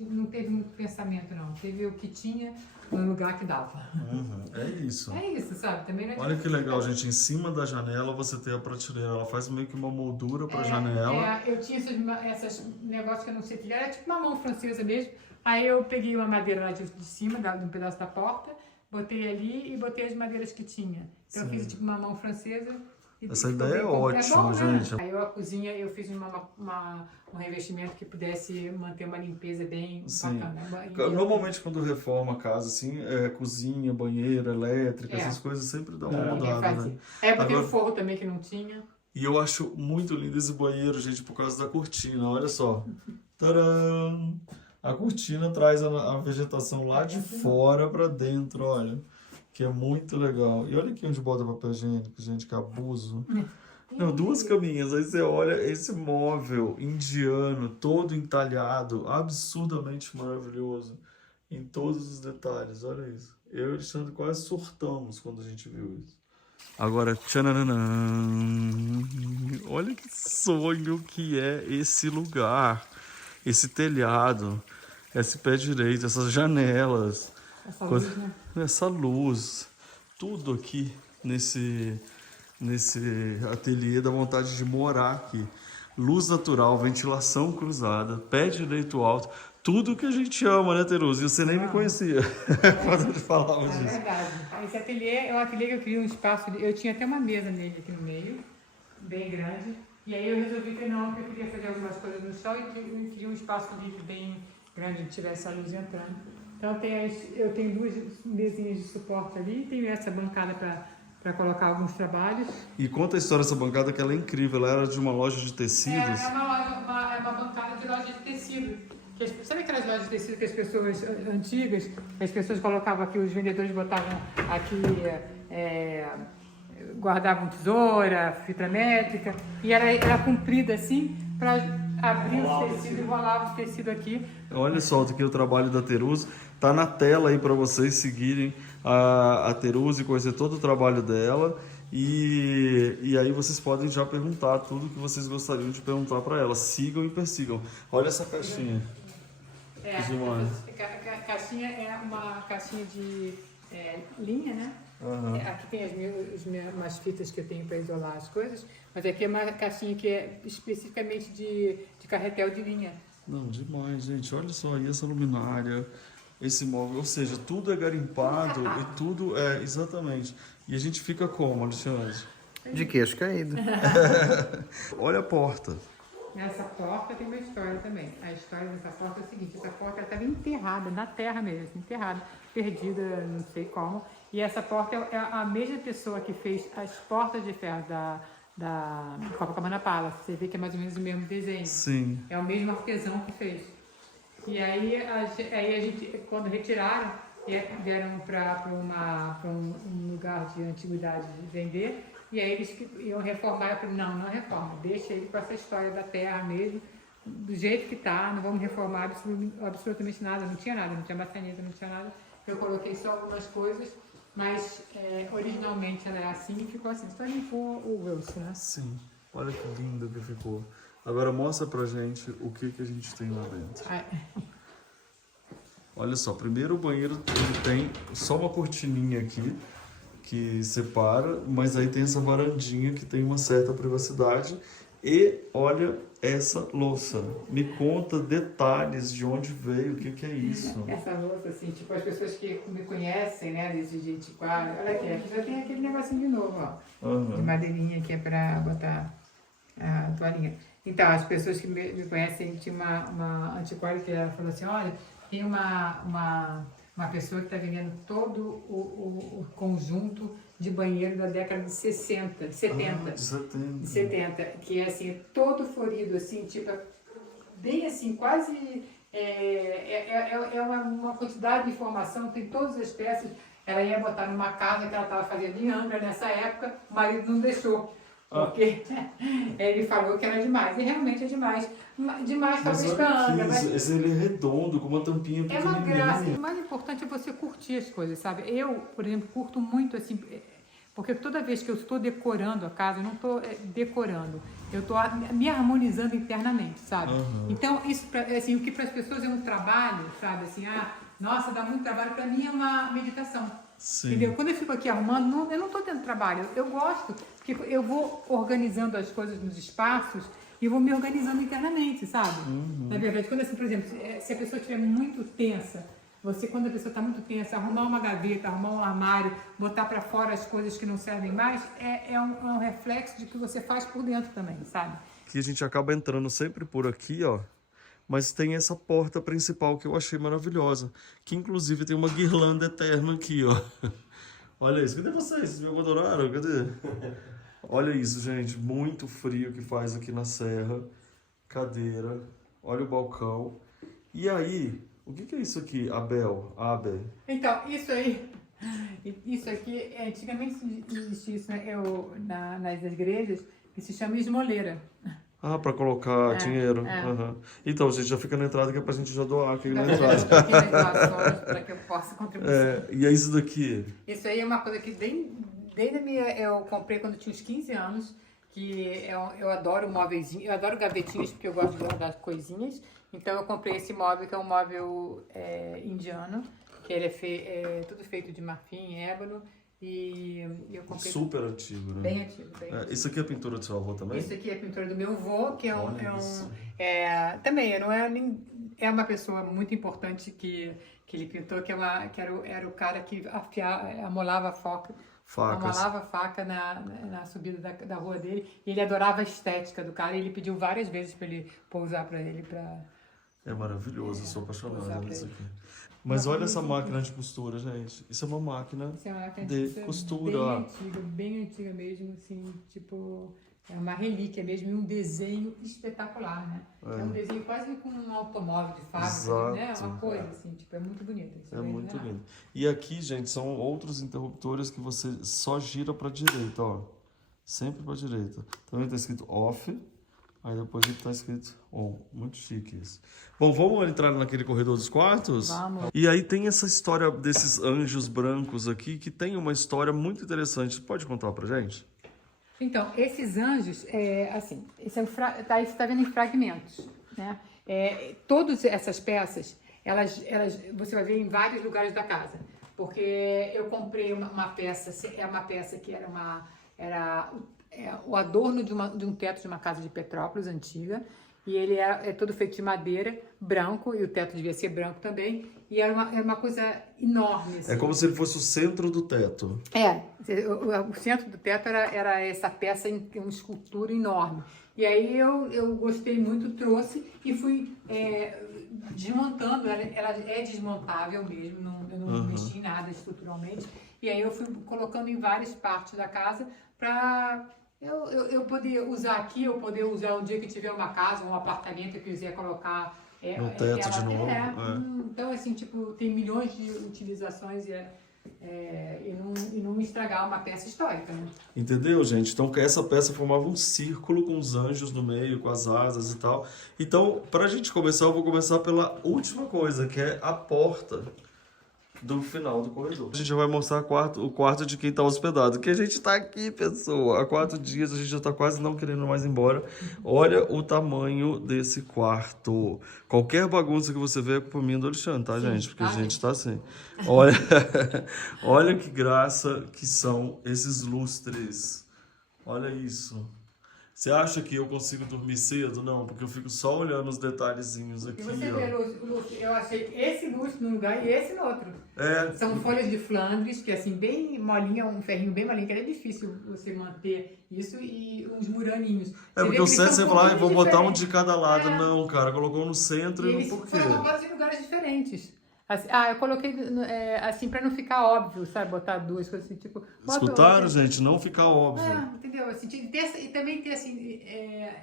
Não teve muito pensamento, não. Teve o que tinha no lugar que dava. É isso. É isso, sabe? Também não é Olha que legal, gente. Em cima da janela você tem a prateleira. Ela faz meio que uma moldura pra janela. Eu tinha esses negócios que eu não sei o que era tipo uma mão francesa mesmo. Aí eu peguei uma madeira lá de cima, de um pedaço da porta, botei ali e botei as madeiras que tinha. Então eu fiz tipo uma mão francesa. Essa ideia é ótima, gente. Aí a cozinha eu fiz um revestimento que pudesse manter uma limpeza bem bacana. Normalmente quando reforma a casa, assim, cozinha, banheira, elétrica, essas coisas sempre dão uma mudada, né? Eu botei o forro também que não tinha. E eu acho muito lindo esse banheiro, gente, por causa da cortina. Olha só. Tcharam! A cortina traz a vegetação lá de fora pra dentro, olha. Que é muito legal. E olha aqui onde bota papel higiênico, gente, que abuso. Não, 2 caminhas. Aí você olha esse móvel indiano, todo entalhado, absurdamente maravilhoso. Em todos os detalhes, olha isso. Eu e o Alexandre quase surtamos quando a gente viu isso. Agora, tchananã. Olha que sonho que é esse lugar. Esse telhado, esse pé direito, essas janelas. Essa luz, né? Essa luz, tudo aqui nesse ateliê dá vontade de morar aqui. luz natural, ventilação cruzada, pé direito alto, tudo que a gente ama, né, Teruza? E você nem me conhecia quando ele falava É disso. verdade. Esse ateliê é um ateliê que eu queria um espaço, eu tinha até uma mesa nele aqui no meio, bem grande, e aí eu resolvi que não, que eu queria fazer algumas coisas no chão e eu queria um espaço livre bem grande, que tivesse a luz entrando. Então eu tenho 2 mesinhas de suporte ali, tenho essa bancada para colocar alguns trabalhos. E conta a história dessa bancada, que ela é incrível. Ela era de uma loja de tecidos. É uma bancada de loja de tecido. Sabe aquelas lojas de tecido que as pessoas antigas, as pessoas colocavam aqui, os vendedores botavam aqui, guardavam tesoura, fita métrica, e era comprida assim, para abrir os tecidos e enrolava os tecidos aqui. Olha só, aqui o trabalho da Teruza. Tá na tela aí para vocês seguirem a Teruza e conhecer todo o trabalho dela. E aí vocês podem já perguntar tudo que vocês gostariam de perguntar para ela. Sigam e persigam. Olha essa caixinha. A caixinha é uma caixinha de linha, né? Uhum. Aqui tem umas fitas que eu tenho para isolar as coisas, mas aqui é uma caixinha que é especificamente de carretel de linha. Não, demais, gente. Olha só aí essa luminária, esse móvel. Ou seja, tudo é garimpado e tudo é... Exatamente. E a gente fica como, Alexandre? De queixo caído. Olha a porta. Essa porta tem uma história também. A história dessa porta é a seguinte: essa porta estava enterrada na terra mesmo, enterrada, perdida, não sei como. E essa porta é a mesma pessoa que fez as portas de ferro da Copacabana Palace. Você vê que é mais ou menos o mesmo desenho. Sim. É o mesmo artesão que fez. E aí a gente, quando retiraram, vieram para um lugar de antiguidade de vender. E aí eles iam reformar. Eu falei, não reforma, deixa ele com essa história da terra mesmo, do jeito que tá, não vamos reformar absolutamente nada, não tinha maçaneta, não tinha nada. Eu coloquei só algumas coisas, mas originalmente ela é assim e ficou assim. Só limpou o Wilson, né? Sim. Olha que lindo que ficou. Agora mostra pra gente o que a gente tem lá dentro. Olha só, primeiro o banheiro ele tem só uma cortininha aqui que separa, mas aí tem essa varandinha que tem uma certa privacidade. E olha essa louça. Me conta detalhes de onde veio, o que é isso. Essa louça, assim, tipo, as pessoas que me conhecem, né, desde de antiquário. Olha aqui já tem aquele negocinho de novo, ó. Uhum. De madeirinha que é pra botar a toalhinha. Então, as pessoas que me conhecem, tinha uma antiquária que ela falou assim, olha, tem uma pessoa que está vendendo todo o conjunto de banheiro da década de 70. 70, que é assim, todo florido, assim, tipo, bem assim, quase, uma quantidade de informação, tem todas as peças. Ela ia botar numa casa que ela estava fazendo em Angra nessa época, o marido não deixou. Porque ele falou que era demais, e realmente é demais. Demais talvez para Angra. Esse ele é redondo, com uma tampinha É uma pequenininha. graça. O mais importante é você curtir as coisas, sabe? Eu, por exemplo, curto muito assim, porque toda vez que eu estou decorando a casa, eu não estou decorando, eu estou me harmonizando internamente, sabe? Uhum. Então, isso, assim, o que para as pessoas é um trabalho, sabe? Assim, nossa, dá muito trabalho, para mim é uma meditação. Sim. Entendeu? Quando eu fico aqui arrumando, eu não estou tendo trabalho, eu gosto, porque eu vou organizando as coisas nos espaços e vou me organizando internamente, sabe? Uhum. Na verdade, quando assim, por exemplo, se a pessoa estiver muito tensa, quando a pessoa está muito tensa, arrumar uma gaveta, arrumar um armário, botar para fora as coisas que não servem mais, é um reflexo de que você faz por dentro também, sabe? Que a gente acaba entrando sempre por aqui, ó. Mas tem essa porta principal que eu achei maravilhosa. Que inclusive tem uma guirlanda eterna aqui, ó. Olha isso. Cadê vocês? Vocês me abandonaram? Cadê? Olha isso, gente. Muito frio que faz aqui na serra. Cadeira. Olha o balcão. E aí, o que é isso aqui, Abel? Então, isso aqui, antigamente existia isso, né? Nas igrejas, que se chama esmoleira. Para colocar dinheiro. Uhum. Então, gente, já fica na entrada que é pra gente já doar aqui na entrada. Para que eu possa contribuir. E é isso daqui? Isso aí é uma coisa que desde a minha... Eu comprei quando eu tinha uns 15 anos, que eu adoro móveis, eu adoro gavetinhas, porque eu gosto de guardar coisinhas. Então, eu comprei esse móvel, que é um móvel indiano, que ele é tudo feito de marfim, ébano, E eu comprei Super antigo, né? bem antigo, bem antigo. Isso aqui é a pintura do seu avô também? Isso aqui é a pintura do meu avô, que Olha isso. também não é é uma pessoa muito importante que ele pintou, era o cara que amolava Facas. amolava faca na subida da rua dele, e ele adorava a estética do cara, e ele pediu várias vezes para ele pousar para ele É maravilhoso, eu sou apaixonado usar nisso pra aqui. Mas olha essa máquina de costura, gente. Isso é uma máquina Isso é uma máquina de costura costura. bem antiga mesmo, assim, tipo, é uma relíquia mesmo, e um desenho espetacular, né? É um desenho quase com um automóvel de fábrica, né? Exato. Uma coisa, assim, tipo, é muito bonito. Isso É aí, muito né? lindo. E aqui, gente, são outros interruptores que você só gira para direita, ó. Sempre para direita. Também tá escrito off, aí depois ele tá escrito on. Muito chique isso. Bom, vamos entrar naquele corredor dos quartos? Vamos. E aí tem essa história desses anjos brancos aqui, que tem uma história muito interessante. Pode contar pra gente? Então, esses anjos, assim, isso está vendo em fragmentos, né? Todas essas peças, você vai ver em vários lugares da casa, porque eu comprei uma peça, uma peça que era o adorno de um teto de uma casa de Petrópolis antiga, e ele é todo feito de madeira, branco, e o teto devia ser branco também, e era uma coisa enorme. Assim. É como se ele fosse o centro do teto. O centro do teto era essa peça em uma escultura enorme. E aí eu gostei muito, trouxe e fui desmontando. Ela é desmontável mesmo, eu não mexi em nada estruturalmente. E aí eu fui colocando em várias partes da casa para eu poder usar aqui, eu poder usar um dia que tiver uma casa, um apartamento que eu quiser colocar No teto de novo. Então, assim, tipo, tem milhões de utilizações e não estragar uma peça histórica, né? Entendeu, gente? Então, essa peça formava um círculo com os anjos no meio, com as asas e tal. Então, pra gente começar, eu vou começar pela última coisa, que é a porta do final do corredor. A gente vai mostrar o quarto de quem tá hospedado. Que a gente tá aqui, pessoa. Há 4 dias, a gente já tá quase não querendo mais ir embora. Olha o tamanho desse quarto. Qualquer bagunça que você vê é culpa minha do Alexandre, tá, gente? Porque a gente tá assim. Olha, olha que graça que são esses lustres. Olha isso. Você acha que eu consigo dormir cedo? Não, porque eu fico só olhando os detalhezinhos aqui. E você ó. vê, eu achei esse lustre num lugar e esse no outro. São folhas de Flandres, que é assim, bem molinha, um ferrinho bem molinho, que é difícil você manter isso, e uns muraninhos. Porque o César sempre fala, vou botar um de diferentes. cada lado. Não, cara, colocou no centro E e eles por quê? foram colocados em lugares diferentes. Assim, eu coloquei assim pra não ficar óbvio, sabe? Botar duas coisas assim, tipo... Escutaram, gente? Não ficar óbvio. Entendeu? Assim, e também ter assim,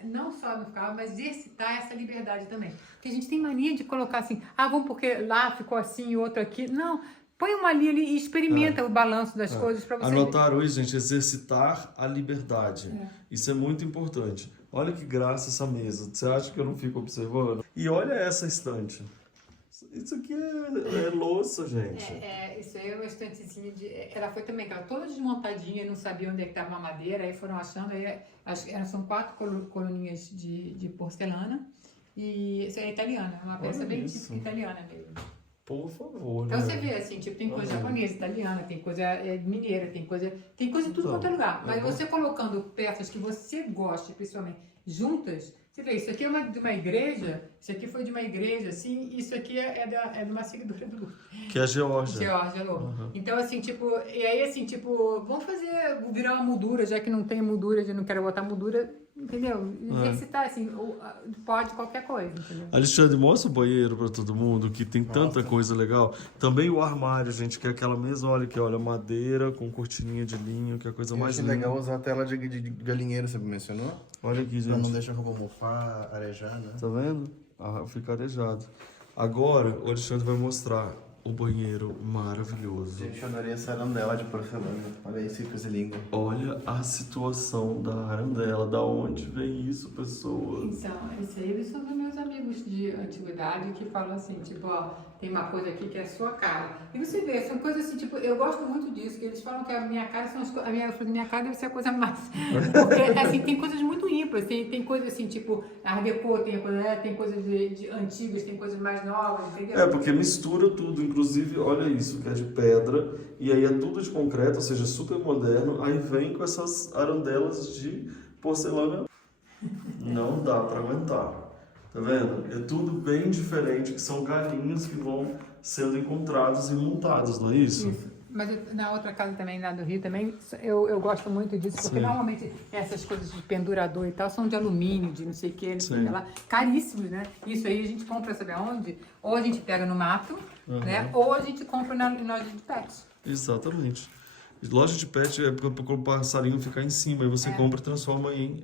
não só não ficar, mas exercitar essa liberdade também. Porque a gente tem mania de colocar assim, vamos porque lá ficou assim e outro aqui. Não, põe uma linha ali e experimenta o balanço das coisas pra você. Anotaram isso, gente? Exercitar a liberdade. Isso é muito importante. Olha que graça essa mesa. Você acha que eu não fico observando? E olha essa estante. Isso aqui é louça, gente. Isso aí é uma estantezinha ela foi também, ela toda desmontadinha, não sabia onde é que estava a madeira, aí foram achando, são 4 coluninhas de porcelana, e isso é italiana, uma peça bem típica italiana mesmo. Por favor, Então né? você vê, assim, tipo, tem coisa japonesa, italiana, tem coisa mineira, tem coisa em tudo quanto é lugar. Mas você colocando peças que você gosta, principalmente, juntas, você vê, isso aqui é de uma igreja, isso aqui foi de uma igreja, assim, isso aqui é de uma seguidora do Lula. Que é a Geórgia. Geórgia Lula. Então, assim, tipo, e aí, assim, tipo, vamos virar uma moldura, já que não tem moldura, eu não quero botar moldura, entendeu? Exercitar, assim, pode qualquer coisa, entendeu? Alexandre, mostra o banheiro pra todo mundo, que tem tanta coisa legal. Também o armário, gente, que é aquela mesma, olha aqui, olha, madeira com cortininha de linho, que é a coisa mais linda. legal usar a tela de galinheiro, você mencionou? Olha aqui, Pra não gente. deixar a roupa mofar, arejar, né? Tá vendo? Fica arejado. Agora, o Alexandre vai mostrar o banheiro maravilhoso. Gente, eu adorei essa arandela de porcelana. Olha isso, que coisa linda. Olha a situação da arandela. Da onde vem isso, pessoas? Então, esse aí são dos meus amigos livros de antiguidade que falam assim, tipo, ó, tem uma coisa aqui que é a sua cara. E você vê, são coisas assim, tipo, eu gosto muito disso, que eles falam que a minha cara são minha cara deve ser a coisa mais. Porque, assim, tem coisas muito ímpares, tem coisas assim, tipo, Art Deco, tem coisas de antigas, tem coisas mais novas, entendeu? É, porque mistura tudo, inclusive, olha isso, que é de pedra, e aí é tudo de concreto, ou seja, super moderno, aí vem com essas arandelas de porcelana. Não dá pra aguentar. Tá vendo? É tudo bem diferente, que são galinhos que vão sendo encontrados e montados, não é isso? Isso. Mas na outra casa também, lá do Rio também, eu gosto muito disso, porque Sim. normalmente essas coisas de pendurador e tal são de alumínio, de não sei o que, não sei o Sim. que lá, caríssimos, né? Isso aí a gente compra, sabe aonde? Ou a gente pega no mato, né? Ou a gente compra na loja de pets. Exatamente. Loja de pet é para o passarinho ficar em cima, e você compra e transforma em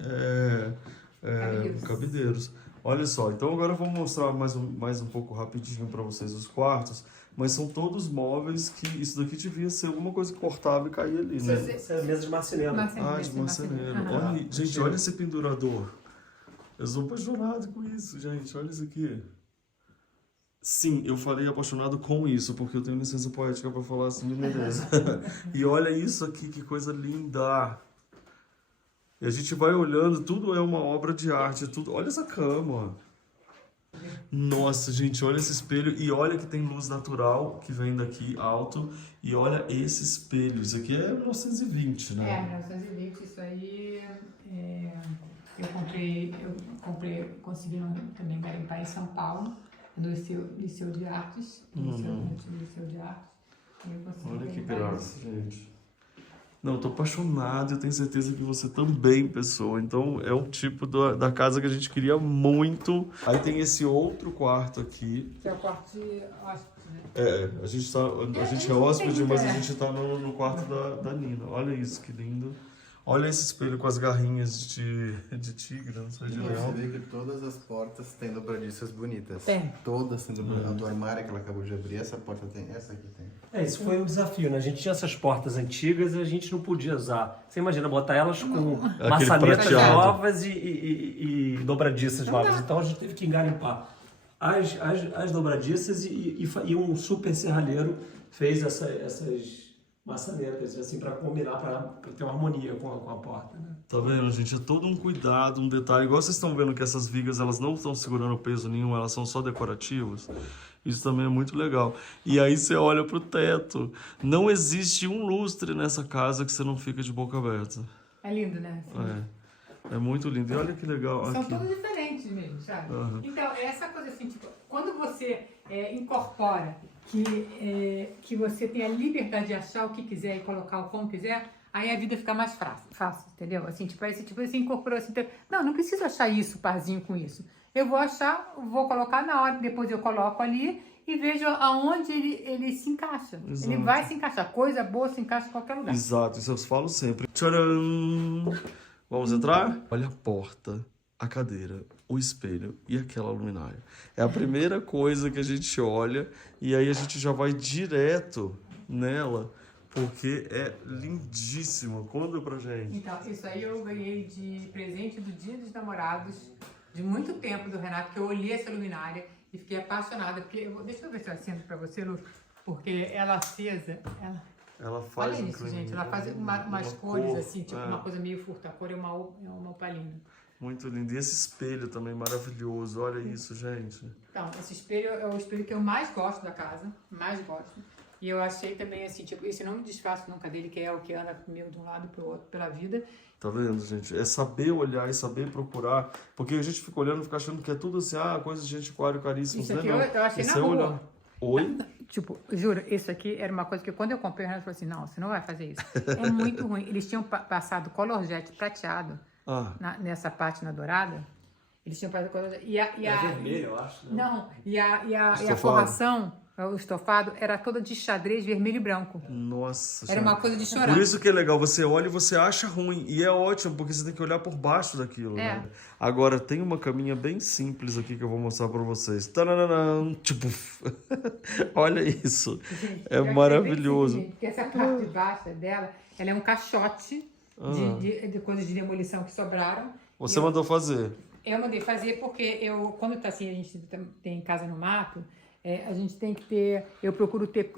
cabideiros. Olha só, então agora eu vou mostrar mais um pouco rapidinho para vocês os quartos, mas são todos móveis que isso daqui devia ser alguma coisa que cortava e caía ali, né? Essa é a mesa de marceneiro. Ah, de marceneiro. Olha, gente, olha esse pendurador. Eu sou apaixonado com isso, gente. Olha isso aqui. Sim, eu falei apaixonado com isso, porque eu tenho licença poética para falar assim de beleza. E olha isso aqui, que coisa linda. E a gente vai olhando, tudo é uma obra de arte, tudo. Olha essa cama. Nossa, gente, olha esse espelho e olha que tem luz natural que vem daqui alto. E olha esse espelho. Isso aqui é 1920, né? 1920, isso aí eu comprei, consegui também garimpar em São Paulo, no Liceu de Artes, no antigo Liceu de Artes. Olha que graça, gente. Não, eu tô apaixonado e eu tenho certeza que você também, pessoa. Então, é um tipo da casa que a gente queria muito. Aí tem esse outro quarto aqui. Que é o quarto de hóspede, né? A gente é hóspede, mas a gente tá no quarto da Nina. Olha isso, que lindo. Olha esse espelho com as garrinhas de tigre, não sei, de leão. Você vê que todas as portas têm dobradiças bonitas. Tem. Todas têm dobradiças. A do armário que ela acabou de abrir, essa porta tem, essa aqui tem. Isso foi um desafio, né? A gente tinha essas portas antigas e a gente não podia usar. Você imagina, botar elas com maçanetas prateado. novas e dobradiças novas. Então a gente teve que engarimpar as dobradiças e um super serralheiro fez essas maçanetas, assim, para combinar, para ter uma harmonia com a porta, né? Tá vendo, gente? É todo um cuidado, um detalhe. Igual vocês estão vendo que essas vigas, elas não estão segurando peso nenhum, elas são só decorativas. Isso também é muito legal. E aí você olha pro teto. Não existe um lustre nessa casa que você não fica de boca aberta. É lindo, né? É muito lindo. E olha que legal. São Aqui. todos diferentes mesmo, sabe? Então, essa coisa assim, tipo, quando você incorpora que você tem a liberdade de achar o que quiser e colocar o como quiser, aí a vida fica mais fácil, entendeu? Assim, tipo, aí você incorporou assim, não preciso achar isso, parzinho com isso. Eu vou achar, vou colocar na hora, depois eu coloco ali e vejo aonde ele se encaixa. Exato. Ele vai se encaixar. Coisa boa se encaixa em qualquer lugar. Exato, isso eu falo sempre. Tcharam! Vamos entrar? Olha a porta, a cadeira, o espelho e aquela luminária. É a primeira coisa que a gente olha e aí a gente já vai direto nela, porque é lindíssima. Conta pra gente. Então, isso aí eu ganhei de presente do Dia dos Namorados, de muito tempo do Renato, que eu olhei essa luminária e fiquei apaixonada. Porque deixa eu ver se eu acendo pra você, Lu, porque ela acesa, Ela faz olha isso, gente, ela faz umas cores cor, assim, tipo uma coisa meio furta. A cor é uma opalina. Muito lindo. E esse espelho também maravilhoso. Olha isso, gente. Então, esse espelho é o espelho que eu mais gosto da casa, mais gosto. E eu achei também assim, tipo, esse não me desfaço nunca dele, que é o que anda comigo de um lado pro outro pela vida. Tá vendo, gente? É saber olhar e saber procurar. Porque a gente fica olhando e fica achando que é tudo assim, coisas de antiquário caríssimos, Isso né? aqui Não. eu achei Isso na é rua. olhar. Oi? Tipo, juro, isso aqui era uma coisa que quando eu comprei, o Renato falou assim, não, você não vai fazer isso. É muito ruim. Eles tinham passado color jet prateado nessa parte na dourada. Eles tinham passado color jet. vermelho, eu acho. Né? Não, e a forração, o estofado, era toda de xadrez vermelho e branco. Nossa. Era uma coisa de chorar. Por isso que é legal, você olha e você acha ruim. E é ótimo, porque você tem que olhar por baixo daquilo, né? Agora, tem uma caminha bem simples aqui que eu vou mostrar pra vocês. Tananã, tipo, olha isso. Gente, É eu achei maravilhoso. bem simples, porque essa parte de baixo dela, ela é um caixote de coisas de demolição que sobraram. Você mandou fazer. Eu mandei fazer porque quando tá assim, a gente tem casa no mato, a gente tem que ter, eu procuro ter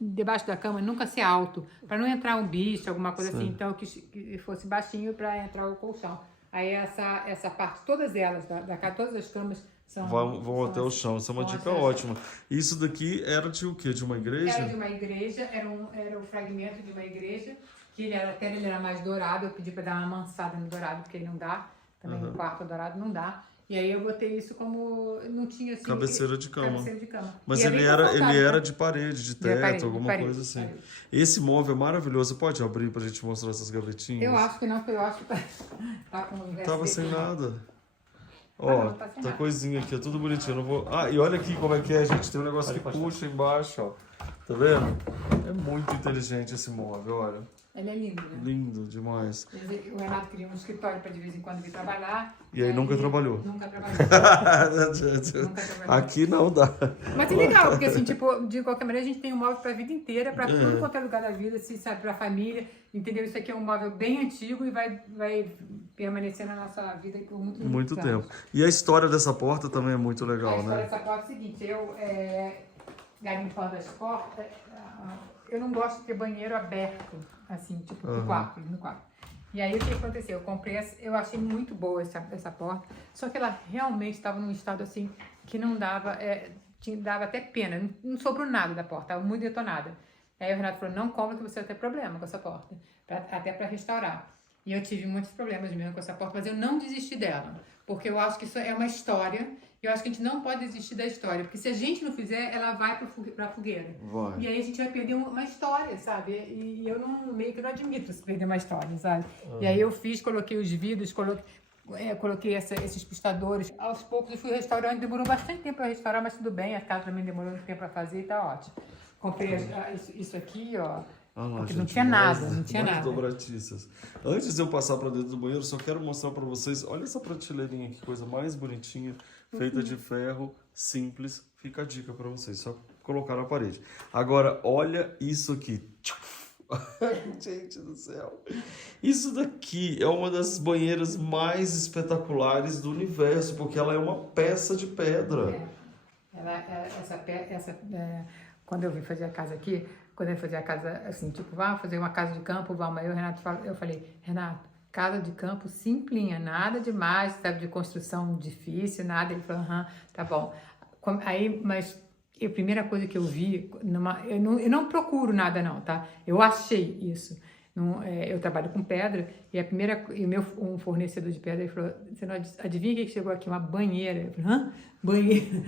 debaixo da cama nunca ser alto, para não entrar um bicho, alguma coisa assim, então que fosse baixinho para entrar o colchão. Aí essa parte, todas elas, da casa, todas as camas Vão até o chão, isso é uma dica ótima. Isso daqui era de o quê? De uma igreja? Era de uma igreja, era um fragmento de uma igreja, que ele era mais dourado, eu pedi para dar uma amansada no dourado, porque ele não dá, também no quarto dourado não dá. E aí eu botei isso como, não tinha assim... Cabeceira de cama. Cabeceira de cama. Mas E ele era de parede, de teto, alguma coisa assim. Parede. Esse móvel é maravilhoso. Você pode abrir pra gente mostrar essas gavetinhas? Eu acho que não, porque eu acho que tá com... Tava sem nada. Ó, não, tá sem tá nada. coisinha aqui, é tudo bonitinho. Eu não vou... Ah, e olha aqui como é que é, gente. Tem um negócio que puxa embaixo, ó. Tá vendo? É muito inteligente esse móvel, olha. Ele é lindo, né? Lindo demais. O Renato queria um escritório para de vez em quando vir trabalhar. E aí nunca trabalhou. Nunca trabalhou. Aqui não dá. Mas é legal, porque assim, tipo, de qualquer maneira a gente tem um móvel para a vida inteira, para tudo quanto é lugar da vida, se sabe, para a família, entendeu? Isso aqui é um móvel bem antigo e vai permanecer na nossa vida por muito tempo. anos. E a história dessa porta também é muito A legal, história né? dessa porta é o seguinte, eu garimpando as portas, eu não gosto de ter banheiro aberto, assim, tipo, no quarto. E aí o que aconteceu? Eu comprei eu achei muito boa essa porta, só que ela realmente estava num estado assim que não dava, dava até pena, não sobrou nada da porta, estava muito detonada. Aí o Renato falou, não compra que você vai ter problema com essa porta, até para restaurar. E eu tive muitos problemas mesmo com essa porta, mas eu não desisti dela, porque eu acho que isso é uma história, e eu acho que a gente não pode desistir da história, porque se a gente não fizer, ela vai pra fogueira. Vai. E aí a gente vai perder uma história, sabe? E eu meio que não admito se perder uma história, sabe? E aí eu coloquei os vidros, coloquei esses pistadores. Aos poucos eu fui restaurando, demorou bastante tempo para restaurar, mas tudo bem, a casa também demorou muito tempo para fazer e tá ótimo. Comprei isso aqui, ó. Ah lá, Porque gente, não tinha nada, não tinha mais nada. dobradiças. Antes de eu passar para dentro do banheiro, só quero mostrar para vocês, olha essa prateleirinha aqui, coisa mais bonitinha, feita de ferro, simples. Fica a dica para vocês, só colocar na parede. Agora, olha isso aqui. Gente do céu. Isso daqui é uma das banheiras mais espetaculares do universo, porque ela é uma peça de pedra. Quando eu vim fazer a casa aqui, quando eu fazia a casa assim, tipo, vamos fazer uma casa de campo, vamos. Aí o Renato eu falei, Renato, casa de campo simplinha, nada demais, sabe, de construção difícil, nada. Ele falou, tá bom. Aí, mas a primeira coisa que eu vi, eu não procuro nada não, tá? Eu achei isso. Eu trabalho com pedra e um fornecedor de pedra ele falou, você não adivinha o que chegou aqui? Uma banheira. Eu falei, banheira?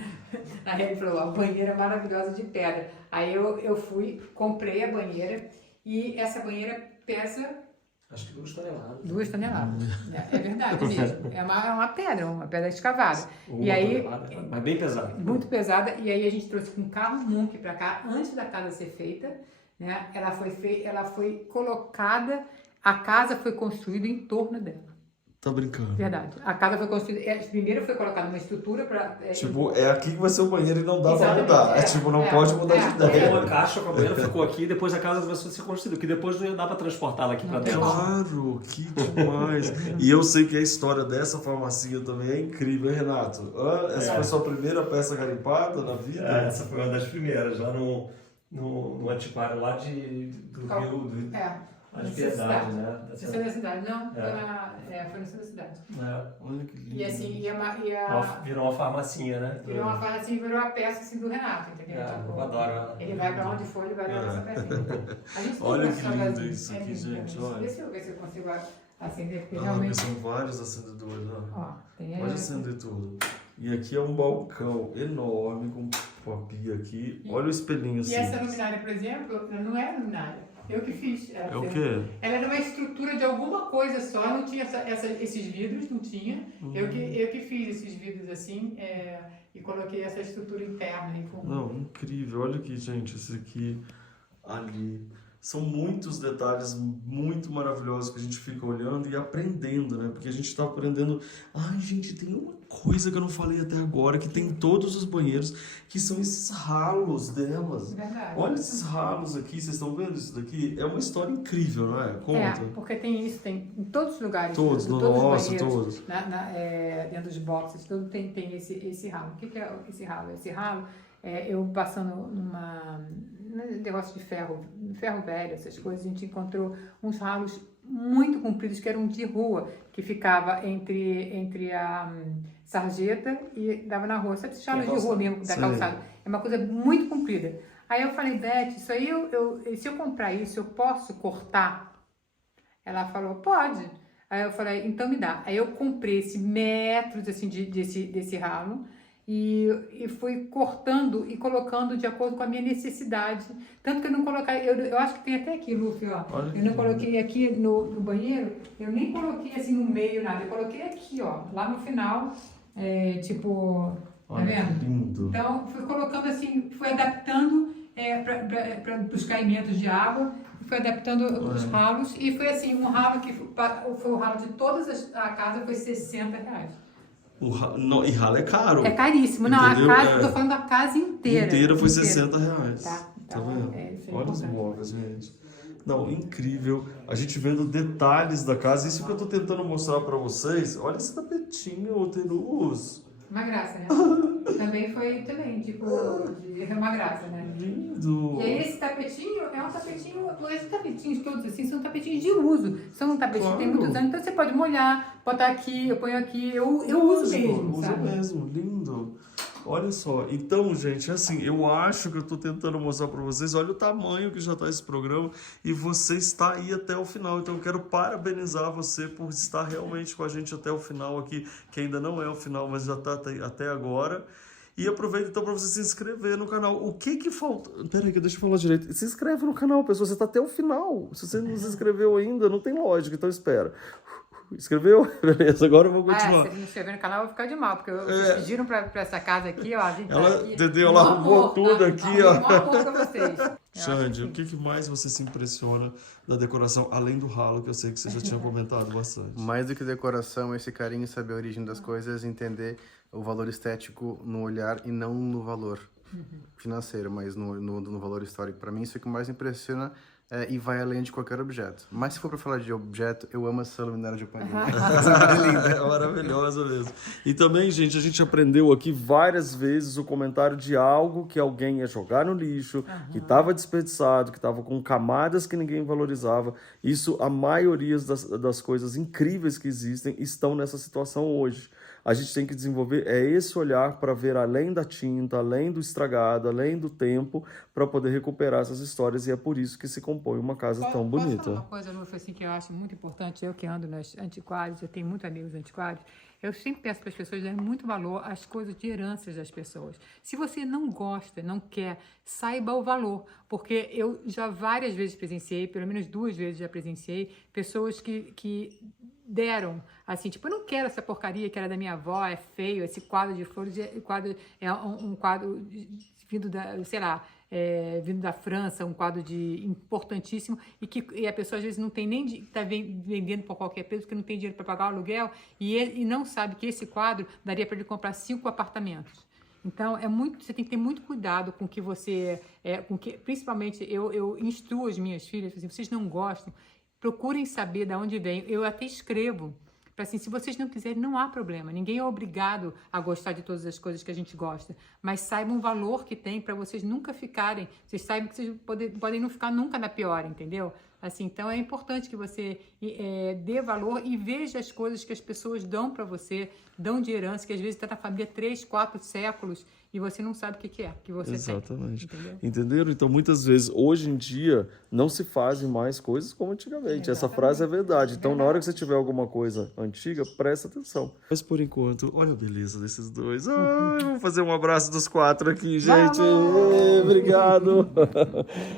Aí ele falou, uma banheira maravilhosa de pedra. Aí eu fui, comprei a banheira e essa banheira pesa... Acho que 2 toneladas. 2 toneladas. É verdade mesmo. É uma pedra escavada. E aí, mas bem pesada. Muito pesada. E aí a gente trouxe com um carro Munk para cá, antes da casa ser feita. Né? Ela foi colocada, a casa foi construída em torno dela. Tá brincando. Verdade. A casa foi construída, primeiro foi colocada uma estrutura para... Tipo, é aqui que vai ser o banheiro e não dá pra mudar. Não pode mudar de ideia. Uma caixa com a banheira ficou aqui, depois a casa começou a ser construída, que depois não ia dar pra transportá-la aqui pra dentro. Claro, que demais. E eu sei que a história dessa farmacia também é incrível, hein, Renato? Essa foi a sua primeira peça garimpada na vida? Essa foi uma das primeiras, lá no antiquário lá do Rio... de Piedade, né? No centro da cidade, não? Foi no centro da cidade. Olha que lindo. E assim, virou uma farmacinha, né? Virou uma farmacinha, virou a peça assim, do Renato, entendeu? Eu adoro ela. Ele vai pra onde for, ele vai dar essa pecinha. Olha que lindo isso aqui, gente. Olha. Deixa eu ver se eu consigo acender, porque Mas realmente... são vários acendedores, ó. Tem aí. Pode acender tudo. E aqui é um balcão enorme, com uma pia aqui. Olha o espelhinho assim. E essa luminária, por exemplo, não é luminária. Eu que fiz. É o quê? Ela era uma estrutura de alguma coisa só, não tinha esses vidros, não tinha. Eu que fiz esses vidros assim e coloquei essa estrutura interna. Não, incrível. Olha aqui, gente, esse aqui, ali. São muitos detalhes muito maravilhosos que a gente fica olhando e aprendendo, né? Porque a gente tá aprendendo... Ai, gente, tem uma coisa que eu não falei até agora, que tem em todos os banheiros, que são esses ralos delas. Verdade. Olha esses ralos aqui, vocês estão vendo isso daqui? É uma história incrível, não é? Conta. Porque tem isso, tem em todos os lugares. Todos, todos nossa, os banheiros, todos. Dentro dos boxes, tudo tem esse ralo. O que é esse ralo? Esse ralo, eu passando num negócio de ferro velho, essas coisas, a gente encontrou uns ralos muito compridos que eram de rua, que ficava entre a sarjeta e dava na rua. Sabe esses ralos de rua mesmo, da calçada? É uma coisa muito comprida. Aí eu falei, Beth, isso aí, se eu comprar isso, eu posso cortar? Ela falou, pode. Aí eu falei, então me dá. Aí eu comprei esse metros assim, desse ralo e fui cortando e colocando de acordo com a minha necessidade. Tanto que eu não coloquei, eu acho que tem até aqui, Luffy, ó. Eu não coloquei aqui no banheiro, eu nem coloquei assim no meio, nada. Eu coloquei aqui, ó, lá no final, tá vendo? Lindo. Então, fui colocando assim, fui adaptando para os caimentos de água, fui adaptando os ralos, e foi assim, um ralo que foi o ralo de todas a casa, foi R$60. E ralo é caro. É caríssimo. Não, entendeu? a casa, eu tô falando da casa inteira. Inteira foi inteira. R$60. Tá, Tá então, vendo? isso é Olha os importante. móveis, gente. Não, incrível. A gente vendo detalhes da casa. Isso que eu tô tentando mostrar pra vocês. Olha esse tapetinho, Teruz. Uma graça, né? Também foi, tipo, uma graça, né? Lindo. E aí esse tapetinho é um tapetinho, esses tapetinhos todos assim, são tapetinhos de uso. São um tapetinho que tem muitos anos, então você pode molhar, botar aqui, eu ponho aqui, eu uso mesmo, Uso sabe? mesmo, lindo. Olha só, então, gente, assim, eu acho que eu tô tentando mostrar pra vocês, olha o tamanho que já tá esse programa e você está aí até o final. Então eu quero parabenizar você por estar realmente com a gente até o final aqui, que ainda não é o final, mas já tá até agora. E aproveita então para você se inscrever no canal. O que falta? Peraí, deixa eu falar direito. Se inscreve no canal, pessoal. Você tá até o final. Se você não se inscreveu ainda, não tem lógica, então espera. Inscreveu? Beleza, agora eu vou continuar. Se não inscrever no canal, eu vou ficar de mal, porque vocês pediram pra essa casa aqui, ó. A gente Ela, tá aqui, entendeu? Ela arrumou tudo aqui, ó. Um amor pra vocês. Xande, o que mais você se impressiona da decoração, além do ralo, que eu sei que você já tinha comentado bastante? Mais do que decoração, esse carinho, saber a origem das coisas, entender o valor estético no olhar e não no valor financeiro, mas no valor histórico. Para mim, isso é o que mais impressiona e vai além de qualquer objeto. Mas se for para falar de objeto, eu amo essa luminária de opalinha. É maravilhosa mesmo. E também, gente, a gente aprendeu aqui várias vezes o comentário de algo que alguém ia jogar no lixo, que estava desperdiçado, que estava com camadas que ninguém valorizava. Isso, a maioria das coisas incríveis que existem estão nessa situação hoje. A gente tem que desenvolver esse olhar para ver além da tinta, além do estragado, além do tempo, para poder recuperar essas histórias, e é por isso que se compõe uma casa tão Posso bonita. falar uma coisa, Lúcia, assim, que eu acho muito importante, eu que ando nas antiquários, eu tenho muitos amigos antiquários, eu sempre peço para as pessoas darem muito valor às coisas de heranças das pessoas. Se você não gosta, não quer, saiba o valor, porque eu já várias vezes presenciei, pelo menos 2 vezes já presenciei, pessoas que deram, assim, tipo, eu não quero essa porcaria que era da minha avó, é feio, esse quadro de flores, é um quadro vindo da, sei lá, vindo da França, um quadro importantíssimo, e a pessoa às vezes não tem nem, está vendendo por qualquer preço, porque não tem dinheiro para pagar o aluguel, e não sabe que esse quadro daria para ele comprar 5 apartamentos. Então, você tem que ter muito cuidado com que você, principalmente eu instruo as minhas filhas, assim, vocês não gostam, procurem saber de onde vem. Eu até escrevo, para assim, se vocês não quiserem, não há problema. Ninguém é obrigado a gostar de todas as coisas que a gente gosta. Mas saibam o valor que tem para vocês nunca ficarem. Vocês saibam que vocês podem não ficar nunca na pior, entendeu? Assim, então é importante que você dê valor e veja as coisas que as pessoas dão para você, dão de herança, que às vezes está na família 3, 4 séculos e você não sabe o que é, que você Exatamente. tem. Entendeu? Entenderam? Então, muitas vezes, hoje em dia, não se fazem mais coisas como antigamente. Essa frase é verdade. Então, na hora que você tiver alguma coisa antiga, presta atenção. Mas, por enquanto, olha a beleza desses dois. Ai, vou fazer um abraço dos 4 aqui, gente. Obrigado.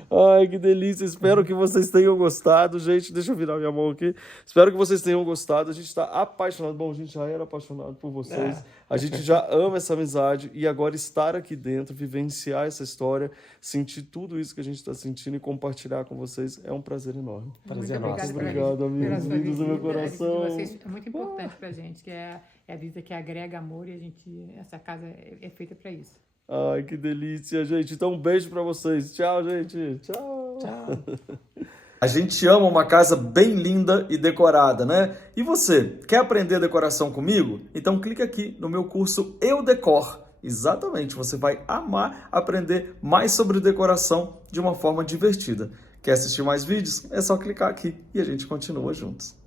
Ai, que delícia. Espero que vocês tenham gostado, gente. Deixa eu virar minha mão aqui. Espero que vocês tenham gostado. A gente está apaixonado. Bom, a gente já era apaixonado por vocês. A gente já ama essa amizade e agora estar aqui dentro, vivenciar essa história, sentir tudo isso que a gente está sentindo e compartilhar com vocês. É um prazer enorme. Prazer Muito nosso. Obrigado, amigos. Lindos do meu coração. Vocês é muito importante pra gente, que é a visita que agrega amor e essa casa é feita para isso. Ai, que delícia, gente. Então, um beijo pra vocês. Tchau, gente. Tchau. Tchau. A gente ama uma casa bem linda e decorada, né? E você, quer aprender decoração comigo? Então clica aqui no meu curso Eu Decor. Exatamente, você vai amar aprender mais sobre decoração de uma forma divertida. Quer assistir mais vídeos? É só clicar aqui e a gente continua juntos.